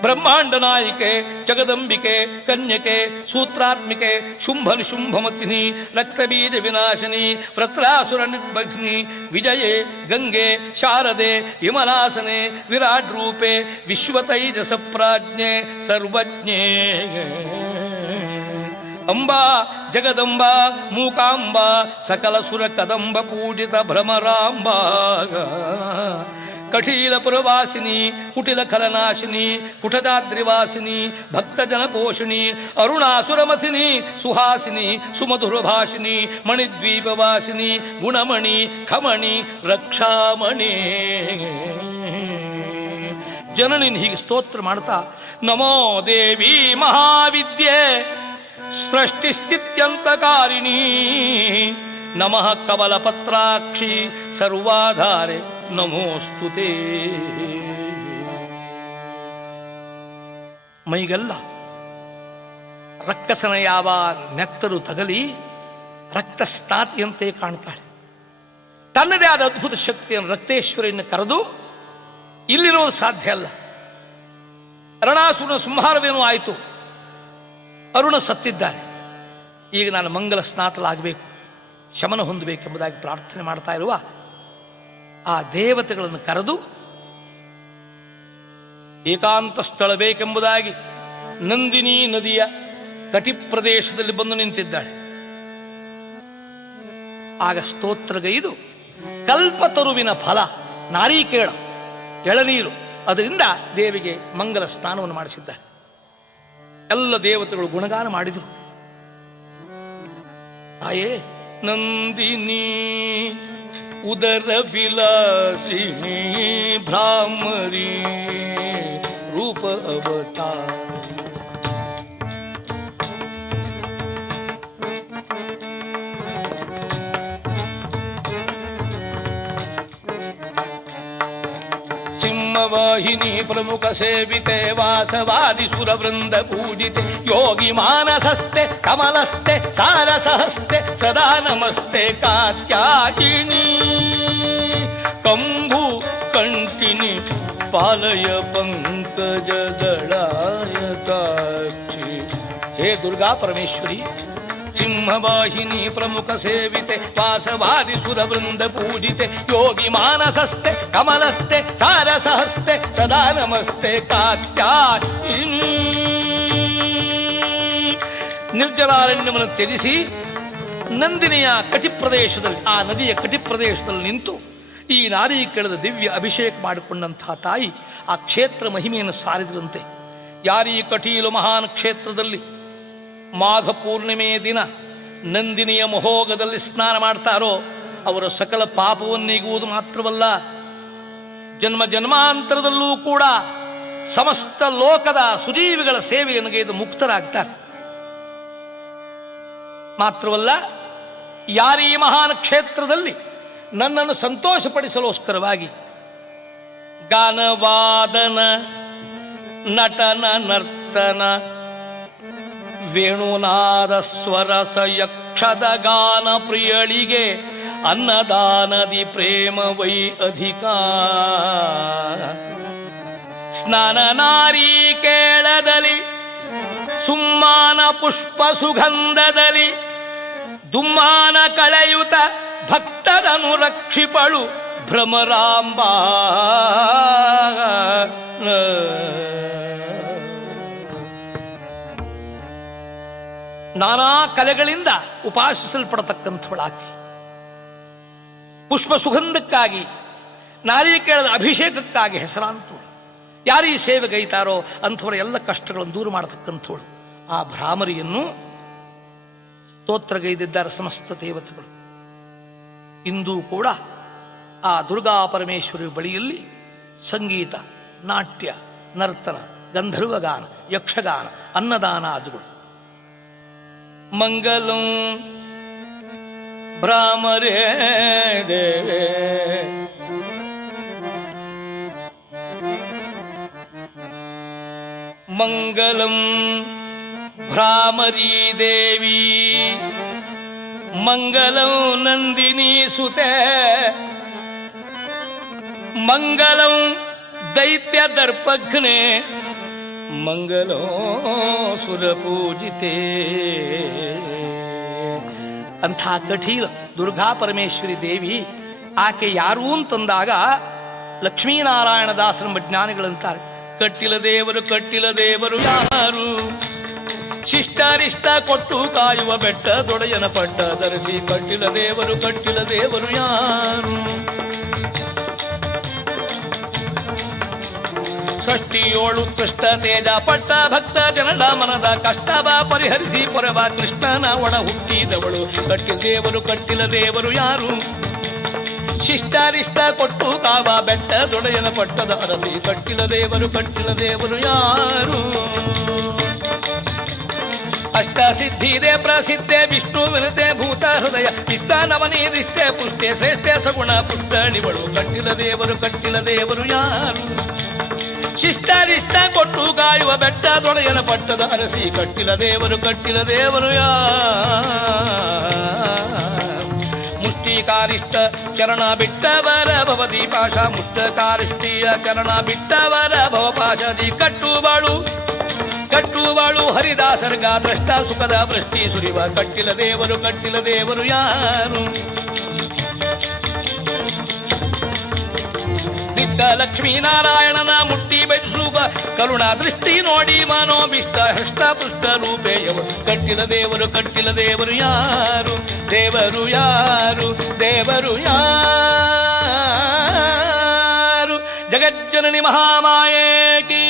ಬ್ರಹ್ಮಾಂಡ ನಾಯಿಕೆ, ಜಗದಂಬಿಕೆ, ಕನ್ಯಕೆ, ಸೂತ್ರಾತ್ಮಿಕೆ, ಶುಂಭ ನಿಶುಂಭಮತಿನಿ, ರಕ್ತಬೀಜ ವಿನಾಶಿನಿ, ವೃತ್ರಾಸುರ ನಿರ್ಭಗ್ನಿ, ವಿಜಯೇ, ಗಂಗೆ, ಶಾರದೆ, ವಿಮಲಾಸನೆ, ವಿರಾಟ್ ರೂಪೆ, ವಿಶ್ವತೈಜಸ ಪ್ರಾಜ್ಞೆ, ಸರ್ವಜ್ಞೆ. ಅಂಬಾ, ಜಗದಂಬಾ, ಮೂಕಾಂಬಾ, ಸಕಲ ಸುರ ಕದಂಬ ಪೂಜಿತ ಭ್ರಮರಾಂಬಾ. ಕಟೀಲಪುರವಾಸಿನಿ, ಕುಟಿಲ ಖಲನಾಶಿನಿ, ಕುಟಜಾದ್ರಿವಾಸಿನಿ, ಭಕ್ತಜನ ಪೋಷಿಣಿ, ಅರುಣಾಸುರಮಥಿನಿ, ಸುಹಾಸಿನಿ, ಸುಮಧುರಭಾಷಿನಿ, ಮಣಿದ್ವೀಪವಾಸಿನಿ, ಗುಣಮಣಿ, ಖಮಣಿ, ರಕ್ಷಾಮಣಿ. ಜನನಿನ್ ಹೀಗೆ ಸ್ತೋತ್ರ ಮಾಡ್ತಾ, ನಮೋ ದೇವಿ ಮಹಾವಿದ್ಯೆ ಸೃಷ್ಟಿಸ್ಥಿತ್ಯಂತಕಾರಿಣಿ, ನಮಃ ಕಮಲಪತ್ರಾಕ್ಷಿ ಸರ್ವಾಧಾರೆ ನಮೋಸ್ತುತೆ. ಮೈಗೆಲ್ಲ ರಕ್ಕಸನ ಯಾವ ನೆತ್ತರು ತಗಲಿ ರಕ್ತಸ್ನಾತಿಯಂತೆ ಕಾಣ್ತಾಳೆ. ತನ್ನದೇ ಆದ ಅದ್ಭುತ ಶಕ್ತಿಯನ್ನು ರಕ್ತೇಶ್ವರಿಯನ್ನು ಕರೆದು ಇಲ್ಲಿರೋದು ಸಾಧ್ಯ ಅಲ್ಲ. ಅರುಣಾಸುರನ ಸಂಹಾರವೇನೂ ಆಯಿತು, ಅರುಣ ಸತ್ತಿದ್ದಾರೆ. ಈಗ ನಾನು ಮಂಗಲ ಸ್ನಾತಲಾಗಬೇಕು, ಶಮನ ಹೊಂದಬೇಕೆಂಬುದಾಗಿ ಪ್ರಾರ್ಥನೆ ಮಾಡ್ತಾ ಇರುವ ಆ ದೇವತೆಗಳನ್ನು ಕರೆದು ಏಕಾಂತ ಸ್ಥಳ ಬೇಕೆಂಬುದಾಗಿ ನಂದಿನಿ ನದಿಯ ತಟಿ ಪ್ರದೇಶದಲ್ಲಿ ಬಂದು ನಿಂತಿದ್ದಾಳೆ. ಆಗ ಸ್ತೋತ್ರಗೈದು ಕಲ್ಪತರುವಿನ ಫಲ ನಾರೀಕೇಳ ಎಳನೀರು, ಅದರಿಂದ ದೇವಿಗೆ ಮಂಗಲ ಸ್ನಾನವನ್ನು ಮಾಡಿಸಿದ್ದಾರೆ. ಎಲ್ಲ ದೇವತೆಗಳು ಗುಣಗಾನ ಮಾಡಿದರು. ತಾಯೇ ನಂದಿನಿ ಉದರ ವಿಲಾಸಿನಿ ಭ್ರಾಮರಿ ರೂಪ ಅವತಾರ. ಸಿಂಹವಾಹಿನಿ ಪ್ರಮುಖ ಸೇವಿತೆ ವಾಸವಾದಿ ಸುರವೃಂದ ಪೂಜಿತೆ ಯೋಗಿ ಮಾನಸಸ್ತೆ ಕಮಲಸ್ತೆ ಸಾರಸಹಸ್ತೆ ಸದಾ ನಮಸ್ತೆ ಕಾತ್ಯಾಯಿನಿ ಕಂಬು ಕಂಠಿನಿ ಪಾಲಯ ಪಂಕಜ ದಳಾಯತಾಕ್ಷಿ. ಹೇ ದುರ್ಗಾ ಪರಮೇಶ್ವರಿ, ಸಿಂಹವಾಹಿನಿ ಪ್ರಮುಖ ಸೇವಿತೆ ವಾಸವಾದಿ ಸುರವೃಂದ ಪೂಜಿತೆ ಯೋಗಿ ಮಾನಸಸ್ತೆ ಕಮಲಸ್ತೆ ಸಾರಸಹಸ್ತೆ ಸದಾ ನಮಸ್ತೆ ಕಾತ್ಯಾಯಿನಿ. ನಿರ್ಜಲಾರಣ್ಯವನ್ನು ತ್ಯಜಿಸಿ ನಂದಿನಿಯ ಕಟಿಪ್ರದೇಶದಲ್ಲಿ, ಆ ನದಿಯ ಕಟಿಪ್ರದೇಶದಲ್ಲಿ ನಿಂತು ಈ ನಾರಿ ಕೆಳದ ದಿವ್ಯ ಅಭಿಷೇಕ ಮಾಡಿಕೊಂಡಂತಹ ತಾಯಿ ಆ ಕ್ಷೇತ್ರ ಮಹಿಮೆಯನ್ನು ಸಾರಿದ್ರಂತೆ. ಯಾರೀ ಕಟೀಲು ಮಹಾನ್ ಕ್ಷೇತ್ರದಲ್ಲಿ ಮಾಘ ಪೂರ್ಣಿಮೆಯ ದಿನ ನಂದಿನಿಯ ಮಹೋಗದಲ್ಲಿ ಸ್ನಾನ ಮಾಡ್ತಾರೋ ಅವರ ಸಕಲ ಪಾಪವನ್ನೀಗುವುದು ಮಾತ್ರವಲ್ಲ, ಜನ್ಮ ಜನ್ಮಾಂತರದಲ್ಲೂ ಕೂಡ ಸಮಸ್ತ ಲೋಕದ ಸುಜೀವಿಗಳ ಸೇವೆಯನ್ನು ಗೈದು ಮುಕ್ತರಾಗ್ತಾರೆ. ಮಾತ್ರವಲ್ಲ, ಯಾರೀ ಮಹಾನ್ ಕ್ಷೇತ್ರದಲ್ಲಿ ನನ್ನನ್ನು ಸಂತೋಷಪಡಿಸಲೋಸ್ಕರವಾಗಿ ಗಾನವಾದನ ನಟನ ನರ್ತನ ವೇಣುನಾದ ಸ್ವರಸ ಯಕ್ಷದ ಗಾನ ಪ್ರಿಯಳಿಗೆ ಅನ್ನದಾನದಿ ಪ್ರೇಮ ವೈ ಅಧಿಕ ಸ್ನಾನ ನಾರೀ ಕೇಳದಲ್ಲಿ ಸುಮ್ಮಾನ ಪುಷ್ಪ ಸುಗಂಧದಲ್ಲಿ ದುಮ್ಮಾನ ಕಳೆಯುತ ಭಕ್ತರನು ರಕ್ಷಿಪಳು ಭ್ರಮರಾಂಬ. ನಾನಾ ಕಲೆಗಳಿಂದ ಉಪಾಸಿಸಲ್ಪಡತಕ್ಕಂಥವಳಾಕೆ, ಪುಷ್ಪ ಸುಗಂಧಕ್ಕಾಗಿ ನಾರಿಕೇಳದ ಅಭಿಷೇಕಕ್ಕಾಗಿ ಹೆಸರಾಂತವಳು. ಯಾರು ಈ ಸೇವೆಗೈತಾರೋ ಅಂಥವರ ಎಲ್ಲ ಕಷ್ಟಗಳನ್ನು ದೂರ ಮಾಡತಕ್ಕಂಥವಳು. ಆ ಭ್ರಾಮರಿಯನ್ನು ಸ್ತೋತ್ರಗೈದಿದ್ದಾರೆ ಸಮಸ್ತ ದೇವತೆಗಳು. ಇಂದೂ ಕೂಡ ಆ ದುರ್ಗಾ ಪರಮೇಶ್ವರಿ ಬಳಿಯಲ್ಲಿ ಸಂಗೀತ, ನಾಟ್ಯ, ನರ್ತನ, ಗಂಧರ್ವಗಾನ, ಯಕ್ಷಗಾನ, ಅನ್ನದಾನಾದಿಗಳು. ಮಂಗಲಂ ಭ್ರಾಮರೇ ದೇವೇ ಮಂಗಲಂ ಭ್ರಾಮರೀ ದೇವಿ ಮಂಗಲಂ ನಂದಿನಿ ಸುತೆ ಮಂಗಲಂ ದೈತ್ಯ ದರ್ಪಘ್ನೆ ಮಂಗಲೋ ಸುರಪೂಜಿತೆ. ಅಂಥ ಕಠೀಲ ದುರ್ಗಾ ಪರಮೇಶ್ವರಿ ದೇವಿ ಆಕೆ ಯಾರು ಅಂತಂದಾಗ ಲಕ್ಷ್ಮೀನಾರಾಯಣ ದಾಸರಂಬ ಜ್ಞಾನಿಗಳಂತಾರೆ, ಕಟ್ಟಿಲ ದೇವರು ಯಾರು, ಶಿಷ್ಟರಿಷ್ಟ ಕೊಟ್ಟು ಕಾಯುವ ಬೆಟ್ಟ ದೊಡೆಯನ ಪಟ್ಟ ಧರಿಸಿ ಕಟ್ಟಿಲ ದೇವರು ಯಾರು. ಷಷ್ಟಿಯೋಳು ಕೃಷ್ಣ ತೇಜ ಪಟ್ಟ ಭಕ್ತ ಜನಡ ಮನದ ಕಷ್ಟ ಬಾ ಪರಿಹರಿಸಿ ಪೊರವ ಕೃಷ್ಣನ ಒಡ ಹುಟ್ಟಿದವಳು ಕಟ್ಟಿಲ ದೇವರು ಯಾರು, ಶಿಷ್ಟರಿಷ್ಟ ಕೊಟ್ಟು ಕಾವ ಬೆಟ್ಟ ದೊಡೆಯನ ಪಟ್ಟದ ಅರಸಿ ಕಟ್ಟಿಲ ದೇವರು ಯಾರು. ಅಷ್ಟ ಸಿದ್ಧಿದೆ ಪ್ರಸಿದ್ಧೆ ವಿಷ್ಣು ವಿನತೆ ಭೂತ ಹೃದಯ ಚಿತ್ತ ನವನೀರಿಷ್ಟೆ ಪುಷ್ಟೆ ಶ್ರೇಷ್ಠ ಸಗುಣ ಪುಷ್ಟಣಿವಳು ಕಟ್ಟಿಲ ದೇವರು ಯಾರು, ಶಿಷ್ಟರಿಷ್ಟ ಕೊಟ್ಟು ಕಾಯುವ ಬೆಟ್ಟ ದೊಡೆಯನ ಪಟ್ಟದ ಅರಸಿ ಕಟ್ಟಿಲ ದೇವರು ಯಾರು. ಮುಷ್ಟಿಕಾರಿಷ್ಟ ಚರಣ ಬಿಟ್ಟವರ ಭವದಿ ಪಾಶ ಮುಷ್ಟಕಾರಿಷ್ಟಿಯ ಚರಣ ಬಿಟ್ಟವರ ಭವಪಾಶದಿ ಕಟ್ಟುವಾಳು ಹರಿದಾಸರ್ಗ ಭ್ರಷ್ಟ ಸುಖದ ವೃಷ್ಟಿ ಸುರಿವ ಕಟ್ಟಿಲ ದೇವರು ಯಾರು. ನಿತ್ಯ ಲಕ್ಷ್ಮೀನಾರಾಯಣನ ಮುಟ್ಟಿ ಬಯಸುವ ಕರುಣಾ ದೃಷ್ಟಿ ನೋಡಿ ಮನೋಭಿಷ್ಟ ಹೃಷ್ಟ ಪುಷ್ಟ ರೂಪೇಯವರು ಕಟ್ಟಿಲ ದೇವರು ಯಾರು, ದೇವರು ಯಾರು. ಜಗಜ್ಜನನಿ ಮಹಾಮಾಯೇ ಕೀ